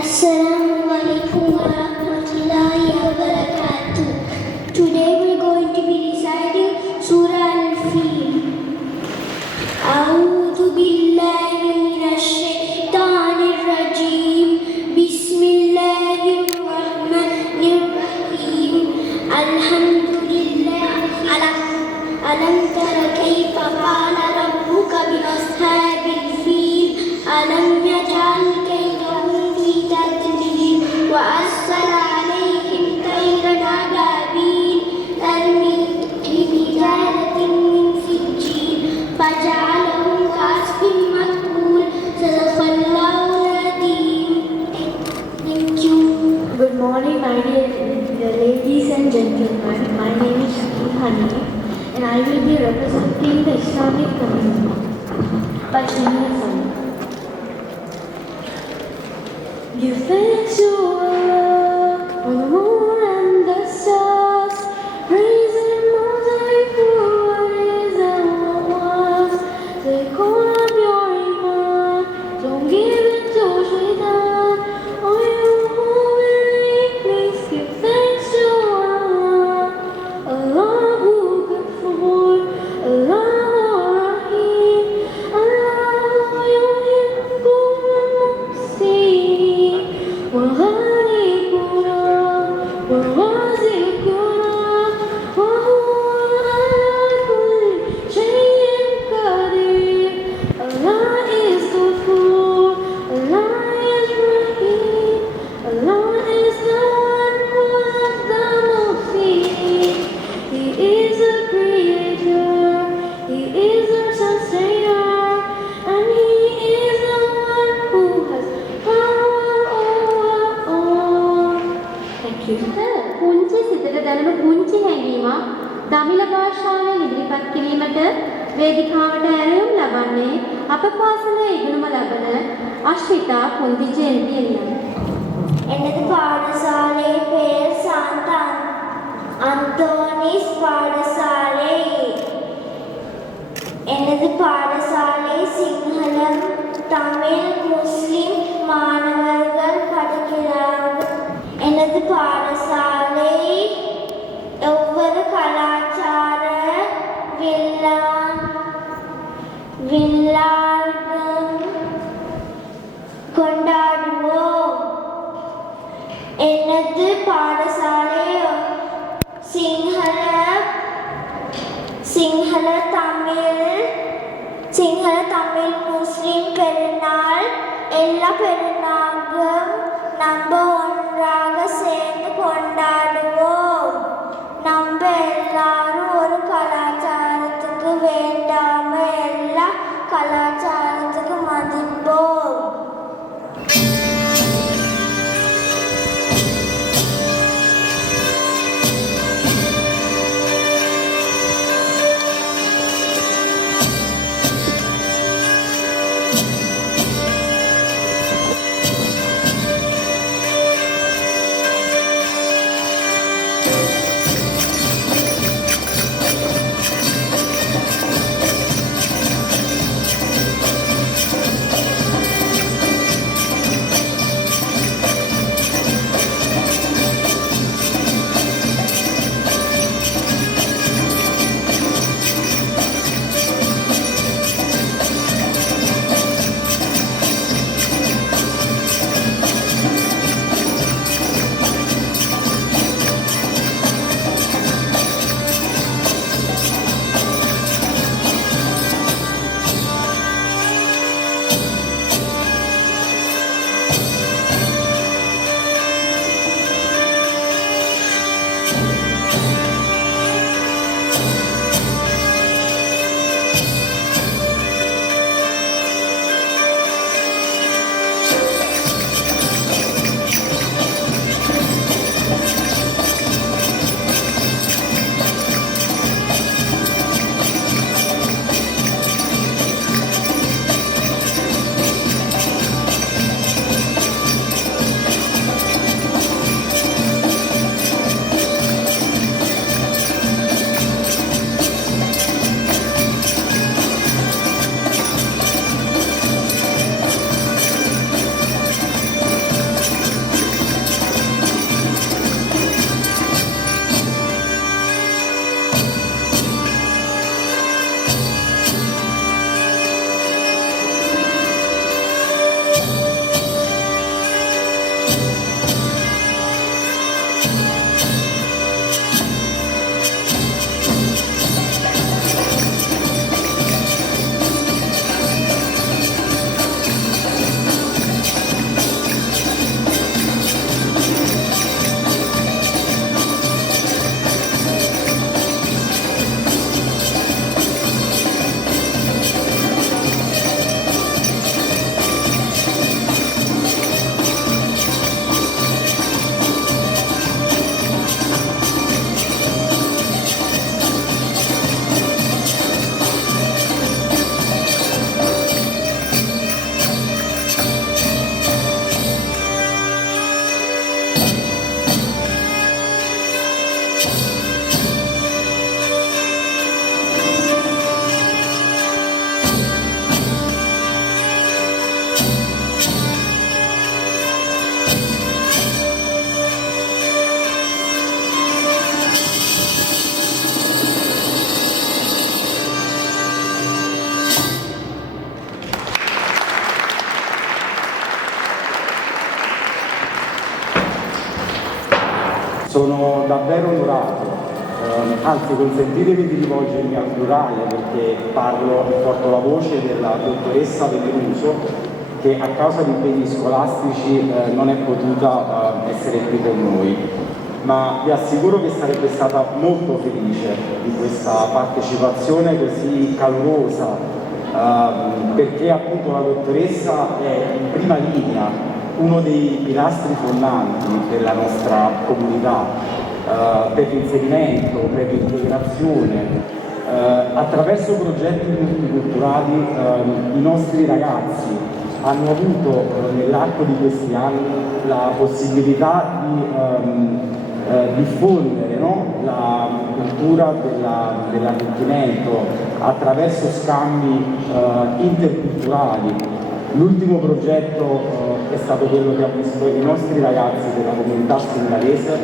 Assalamu alaikum wa rahmatullahi wa barakatuh. Today we're going to be reciting Surah Al-Fil. A'udhu billahi minash shaitanir rajim. Bismillahir rahmanir rahim. Alhamdulillah. Alam tara kayfa fa'ala rabbuka bi ashabil fil. Alam yaj'al kaydahum fi tadlil wa arsala alayhim tayran ababil tarmihim bihijaratin min sijil faj'alahum ka'asfin ma'kul. Sadaqallahu al-azim. Thank you. Good morning, my dear ladies and gentlemen. My name is Hani, and I will be representing the Islamic community by singing a song. Give thanks to Allah on the moon and the stars, praise Him most high for what is and what was. Take hold of your iman, don't give in to shaitan. All you who believe, please give thanks to Allah. Allahu Ghafoor, Allahu Rahim, Allahu yuhibbul muhsinin, wa ghalibuna, wa razikuna, wa huwa ala kulli shay'in qadir. Allah is Ghafoor, Allah is Rahim, Allah is the one who loves the muhsinin. He is the creator, He is the sustainer, and He is the one who has power over all. Thank you. පුංචි සිතට දැනුණු පුංචි හැඟීමක් දමිළ භාෂාවෙන් ඉදිරිපත් කිරීමට වේදිකාවට ඇරයුම් ලබන්නේ අප පාසලේ ඉගෙනුම ලබන අශ්විතා කුන්දිජේන්තියන්. எனது பாடசாலை பெயர் சாந்த அந்தோனிஸ் பாடசாலை. எனது பாடசாலை சிங்களம், தமிழ், முஸ்லிம் மாணவர்கள் படிக்கிறார்கள். எனது பாடசாலை ஒவ்வொரு கலாச்சார விழாவும் கொண்டாடுவோம். எனது பாடசாலை சிங்கள தமிழ் முஸ்லிம் பெருநாள் எல்லா பெருநாளும் நம்ம ஒன்றாக சேர்ந்து கொண்டாடுவோம். நம்ம எல்லாரும் ஒரு கலாச்சாரத்துக்கு வேண்டாம எல்லா கலாச்சாரத்துக்கு மதிப்போம். Sono davvero onorato, anzi consentitemi di rivolgermi al plurale perché porto la voce della dottoressa Veneruso che a causa di impegni scolastici non è potuta essere qui con noi, ma vi assicuro che sarebbe stata molto felice di questa partecipazione così calorosa, perché appunto la dottoressa è in prima linea, uno dei pilastri fondanti della nostra comunità, per l'inserimento, per l'integrazione. Attraverso progetti multiculturali i nostri ragazzi hanno avuto nell'arco di questi anni la possibilità di diffondere, no? La cultura dell'arricchimento attraverso scambi interculturali. L'ultimo progetto è stato quello che ha visto i nostri ragazzi della comunità senegalese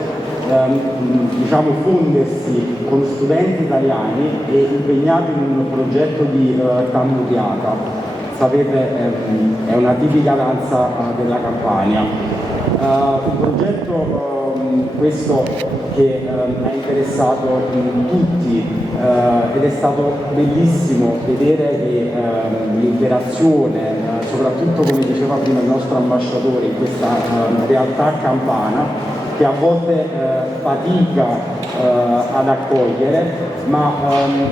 fondersi con studenti italiani e impegnati in un progetto di tamburiata. Sapete, è una tipica danza della Campania. Un progetto questo che ha interessato tutti ed è stato bellissimo vedere che l'interazione, soprattutto come diceva prima il nostro ambasciatore, in questa realtà campana che a volte fatica ad accogliere, ma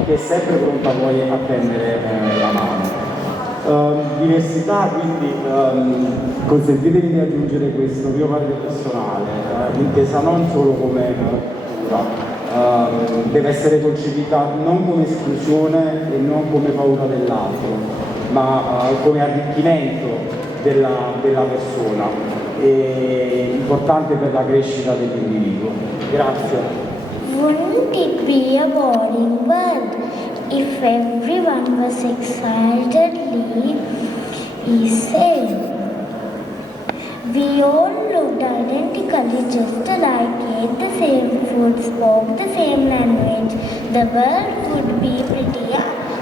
che è sempre pronta poi a tendere la mano. Diversità, quindi consentitemi di aggiungere questo mio parere personale, intesa non solo come cultura, deve essere concepita non come esclusione e non come paura dell'altro, ma come arricchimento della persona, e importante per la crescita dell'individuo. Grazie. Wouldn't it be a boring world if everyone was excitedly safe? We all looked identically just alike, ate the same food, spoke the same language. The world would be pretty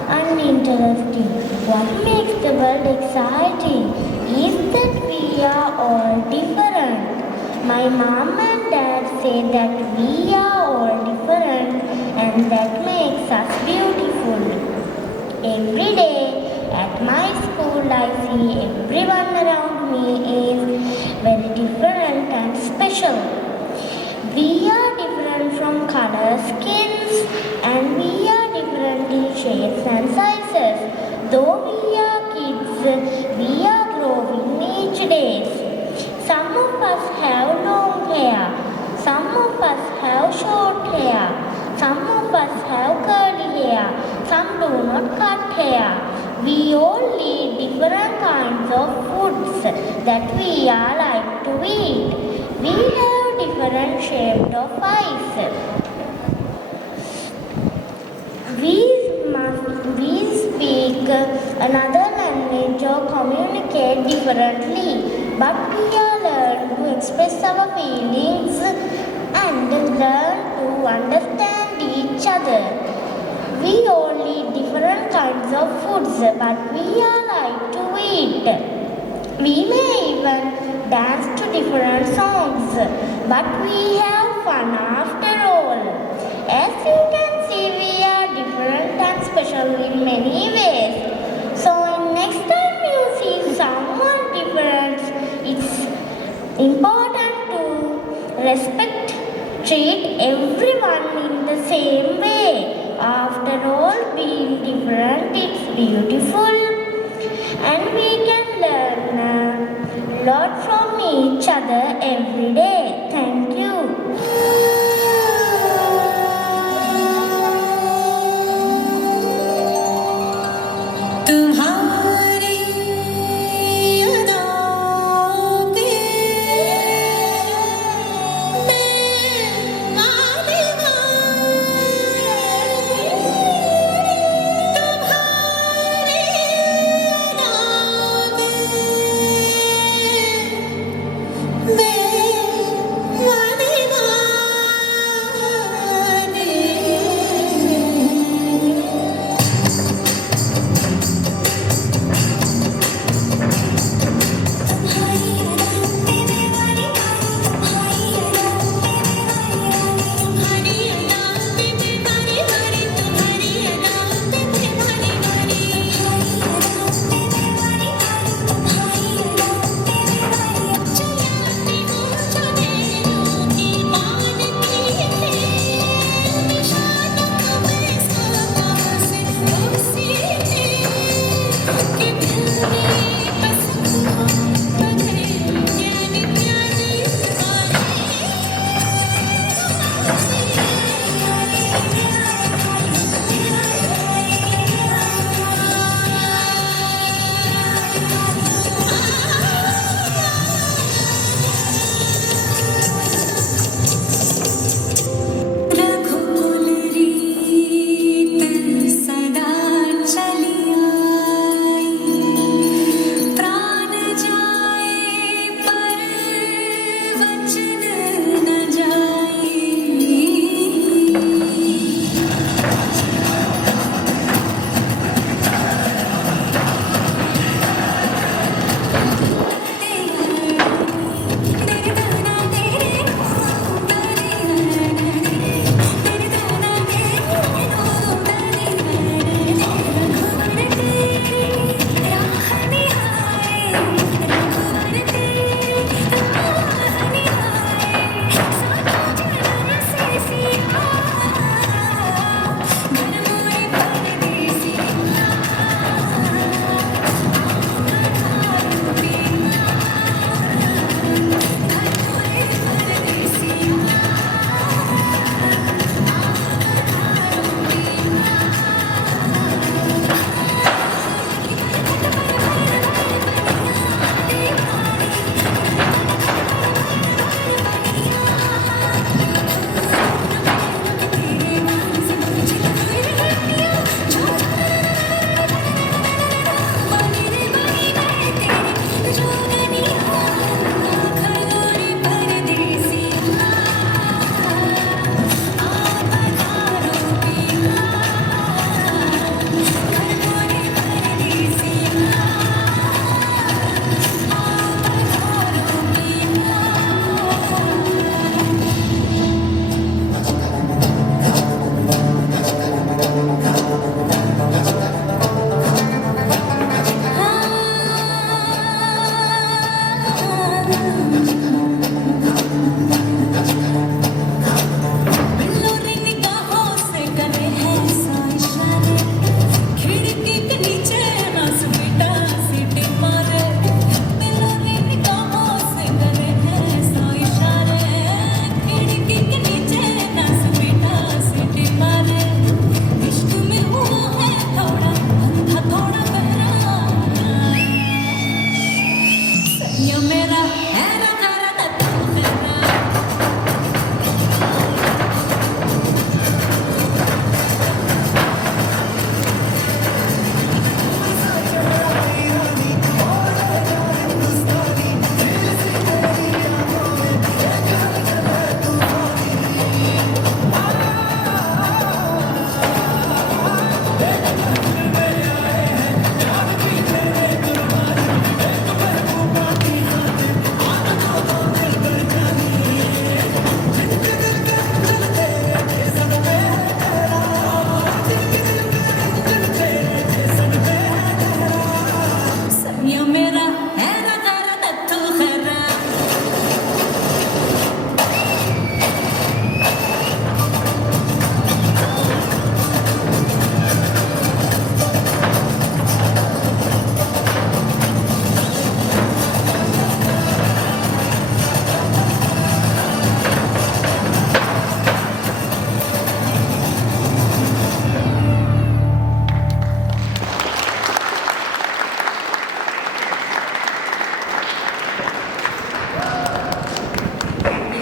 uninteresting. What makes the world exciting is that we are all different. My mom and dad say that we are all different and that makes us beautiful. Every day at my school I see everyone around me is very different and special. We are different from color, skins, and we are different in shapes and sizes. Though we are kids, we are growing each day. Some of us have long hair, some of us have short hair, some of us have curly hair, some do not cut hair. We all eat different kinds of foods that we are like to eat. We have different shapes of eyes. We speak another language or communicate differently, but we are learn to express our feelings and learn to understand each other. We all eat different kinds of foods, but we are like to eat. We may even dance to different songs, but we have fun after all. As you can see, we are different and special in many ways. So next time you see someone different, it's important to respect, treat everyone in the same way. After all, being different, it's beautiful and we can learn a lot from each other every day. Thank you.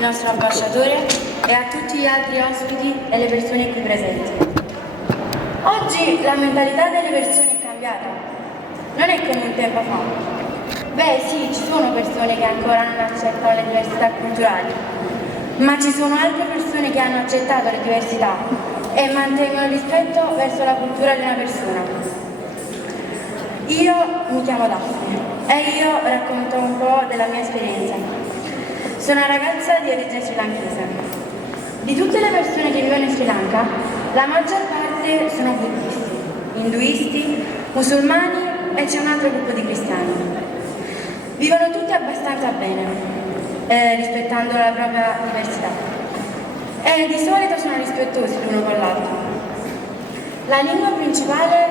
il nostro ambasciatore e a tutti gli altri ospiti e le persone qui presenti. Oggi la mentalità delle persone è cambiata, non è come un tempo fa. Beh sì, ci sono persone che ancora non accettano le diversità culturali, ma ci sono altre persone che hanno accettato le diversità e mantengono il rispetto verso la cultura di una persona. Io mi chiamo Daphne e io racconto un po' della mia esperienza. Sono una ragazza di origine srilankese. Di tutte le persone che vivono in Sri Lanka, la maggior parte sono buddisti, induisti, musulmani e c'è un altro gruppo di cristiani. Vivono tutti abbastanza bene, rispettando la propria diversità. E di solito sono rispettosi l'uno con l'altro. La lingua principale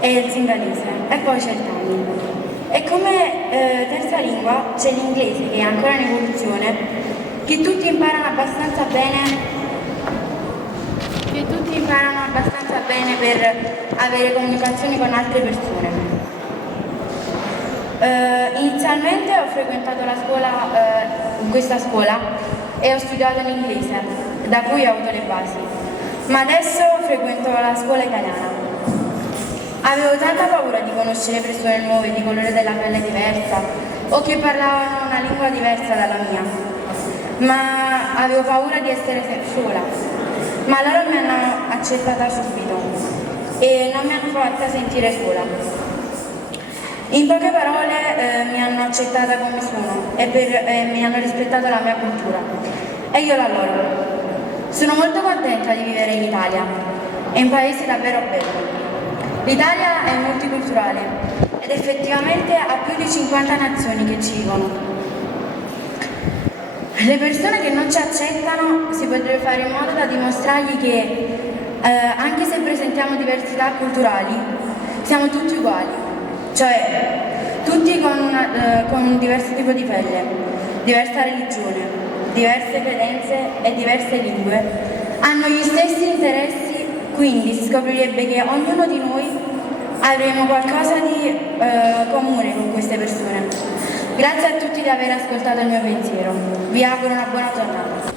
è il singalese e poi c'è il tamil. E come terza lingua c'è l'inglese, che è ancora in evoluzione, che tutti imparano abbastanza bene per avere comunicazioni con altre persone. Inizialmente ho frequentato la scuola, in questa scuola, e ho studiato l'inglese, da cui ho avuto le basi, ma adesso frequento la scuola italiana. Avevo tanta paura di conoscere persone nuove, di colore della pelle diversa o che parlavano una lingua diversa dalla mia, ma avevo paura di essere sola. Ma loro mi hanno accettata subito e non mi hanno fatta sentire sola. In poche parole mi hanno accettata come sono e mi hanno rispettato la mia cultura e io la loro. Sono molto contenta di vivere in Italia, è un paese davvero bello. L'Italia è multiculturale ed effettivamente a più di 50 nazioni che ci vivono. Le persone che non ci accettano si potrebbe fare in modo da dimostrargli che anche se presentiamo diversità culturali siamo tutti uguali, cioè tutti con un diverso tipo di pelle, diversa religione, diverse credenze e diverse lingue, hanno gli stessi interessi, quindi si scoprirebbe che ognuno di noi avremo qualcosa di comune con queste persone. Grazie a tutti di aver ascoltato il mio pensiero. Vi auguro una buona giornata.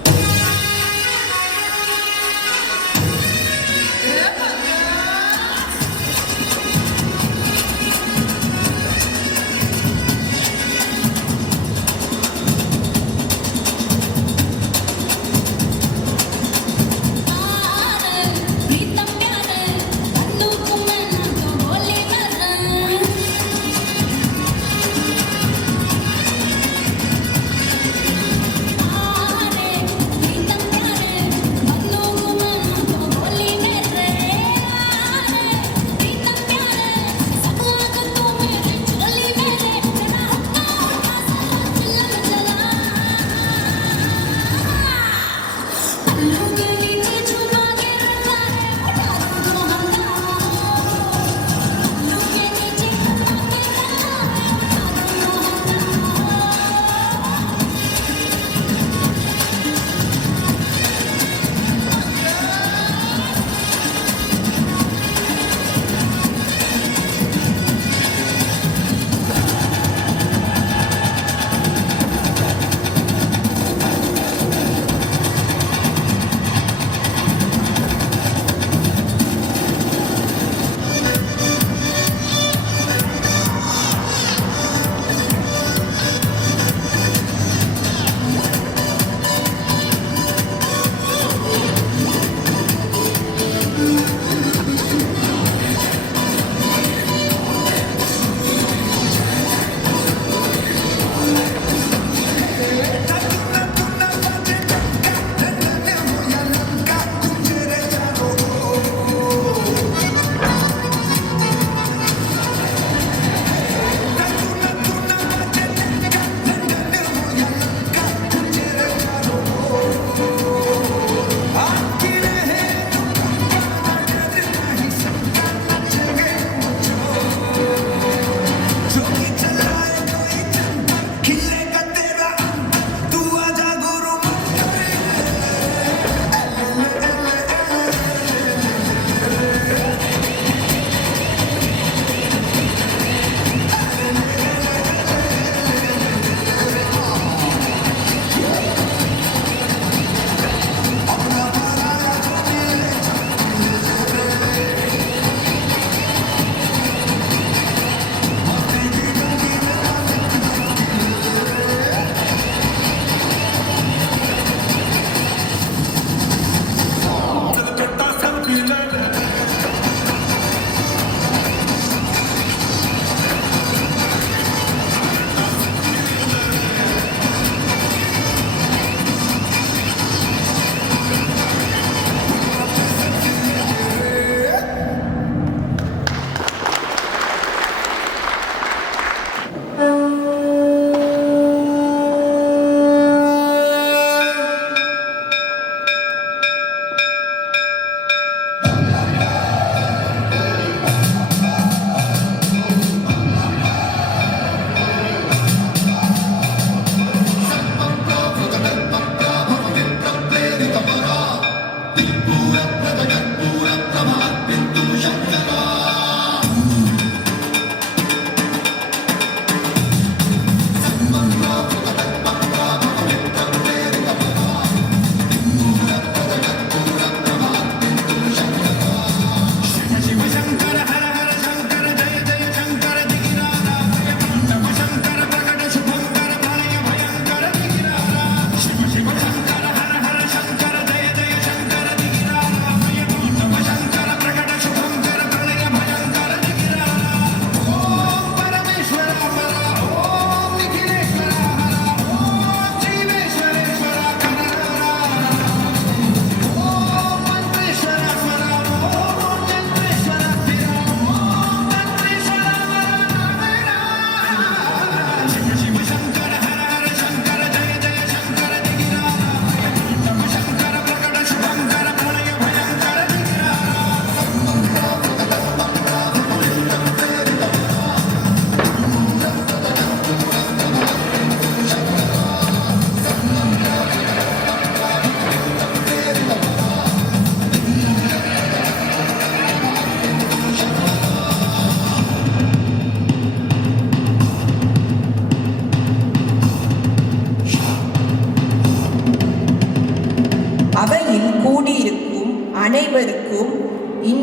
Aare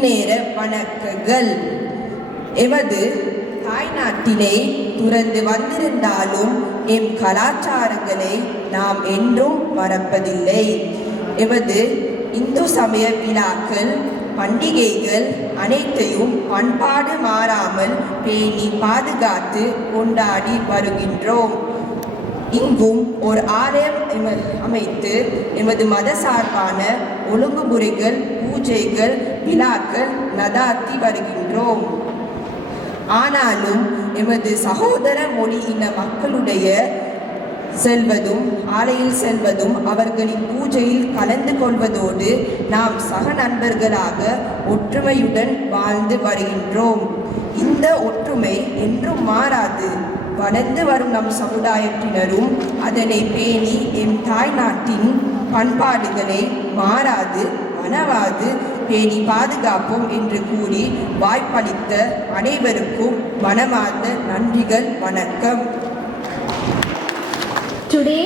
முன்னேற வணக்கங்கள். எமது தாய்நாட்டினை துறந்து வந்திருந்தாலும் M கலாச்சாரங்களை நாம் என்றும் மறப்பதில்லை. எமது இந்து சமய விழாக்கள் பண்டிகைகள் அனைத்தையும் பண்பாடு மாறாமல் பேணி பாதுகாத்து கொண்டாடி வருகின்றோம். இங்கும் ஒரு ஆலயம் அமைத்து எமது மத சார்பான ஒழுங்குமுறைகள் பூஜைகள் விழாக்கள் நடாத்தி வருகின்றோம். ஆனாலும் எமது சகோதர மொழி இன மக்களுடைய செல்வதும் ஆலயில் செல்வதும் அவர்களின் பூஜையில் கலந்து கொள்வதோடு நாம் சக நண்பர்களாக ஒற்றுமையுடன் வாழ்ந்து வருகின்றோம். இந்த ஒற்றுமை என்றும் மாறாது. வளர்ந்து வரும் நம் சமுதாயத்தினரும் அதனை பேணி எம் தாய்நாட்டின் பண்பாடுகளை மாறாது மறவாது பேணி பாதுகாப்போம் என்று கூறி வாய்ப்பளித்த அனைவருக்கும் மனமார்ந்த நன்றிகள். வணக்கம். Today,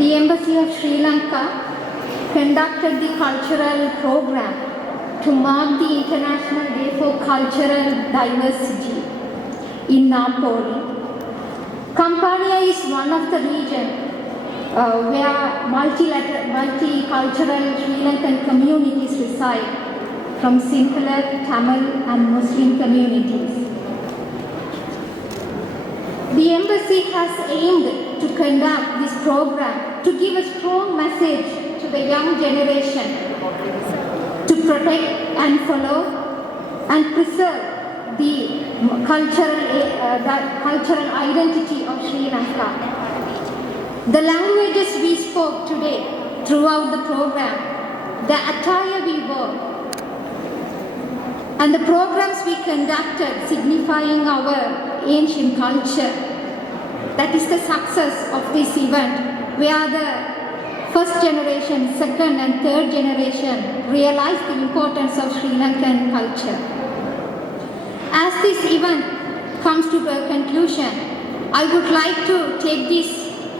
the Embassy of Sri Lanka conducted the cultural program to mark the International Day for Cultural Diversity in Napoli. Campania is one of the regions where multicultural Sri Lankan communities reside, from Sinhala, Tamil and Muslim communities. The embassy has aimed to conduct this program to give a strong message to the young generation to protect and follow and preserve the cultural identity of Sri Lanka. The languages we spoke today throughout the program, the attire we wore, and the programs we conducted signifying our ancient culture. That is the success of this event, where the first generation, second and third generation realized the importance of Sri Lankan culture. As this event comes to a conclusion, I would like to take this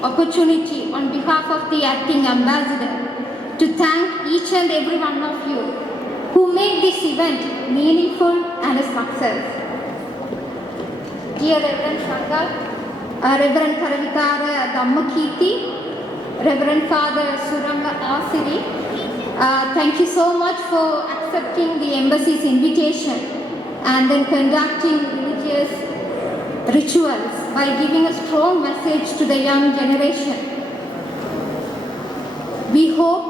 opportunity on behalf of the acting ambassador to thank each and every one of you who made this event meaningful and a success. Dear Reverend Shangal, Reverend Karavitara Dhammakirti, Reverend Father Suranga Asiri, thank you so much for accepting the embassy's invitation and then conducting religious rituals by giving a strong message to the young generation. We hope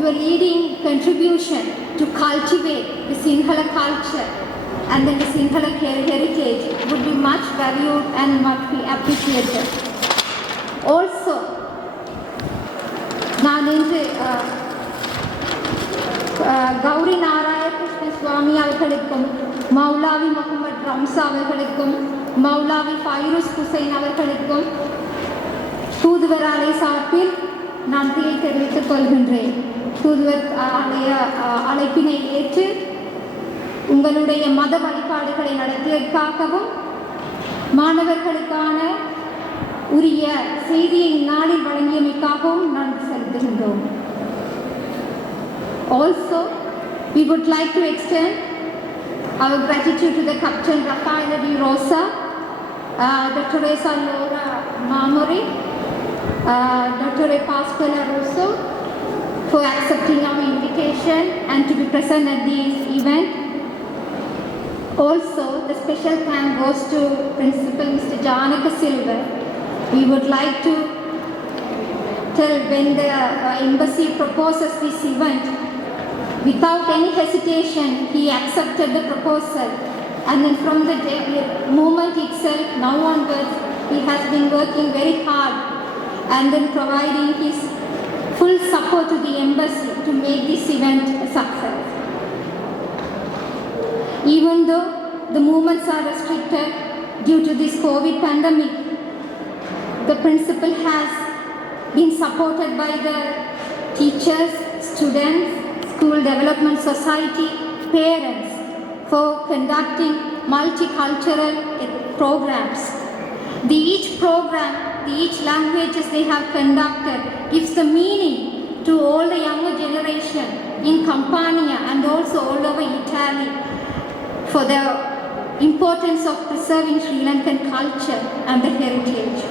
your leading contribution to cultivate the Sinhala culture and then the Sinhala heritage would be much valued and much be appreciated. Also, நான் இன்று கௌரி நாராயண கிருஷ்ண சுவாமி அவர்களுக்கும் மௌலாவி முகமது ரம்சா அவர்களுக்கும் மௌலாவி ஃபைரூஸ் ஹுசைன் அவர்களுக்கும் தூதுவர் ஆலய சார்பில் நன்றியை தெரிவித்துக் கொள்கின்றேன். தூதுவர் ஆலய அழைப்பினை ஏற்று உங்களுடைய மத வழிபாடுகளை நடத்தியதற்காகவும் மாணவர்களுக்கான உரிய செய்தியை நாளில் வழங்கியமைக்காகவும் நன்றி செலுத்துகின்றோம். Also, we would like to extend our gratitude to the Captain Rafaela Di Rosa, Dr. Esa Laura Mamori, Dr. Pasquale Russo for accepting our invitation and to be present at this event. Also, the special thank goes to Principal Mr. Janaka Silver. We would like to tell when the embassy proposes this event, without any hesitation, he accepted the proposal. And then from the moment itself, now onwards, he has been working very hard and then providing his full support to the embassy to make this event a success. Even though the movements are restricted due to this COVID pandemic, the principal has been supported by the teachers, students, School Development Society, parents for conducting multicultural programs. Each program, each languages they have conducted gives the meaning to all the younger generation in Campania and also all over Italy for the importance of preserving Sri Lankan culture and the heritage.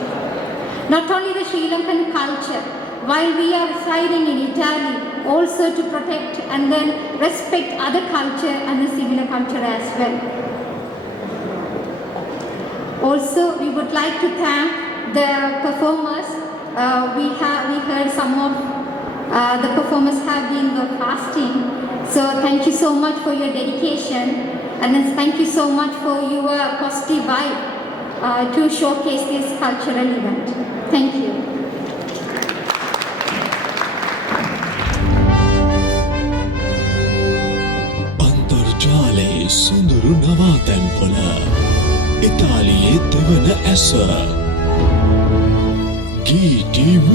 Not only the Sri Lankan culture, while we are residing in Italy, also to protect and then respect other culture and the similar culture as well. Also, we would like to thank the performers. We heard some of the performers have been fasting. So thank you so much for your dedication, and then thank you so much for your positive vibe to showcase this cultural event. Thank you. අන්තර්ජාලයේ සුඳුරු නවාතැන් පොළ ඉතාලියේ දෙවන ඇස GTV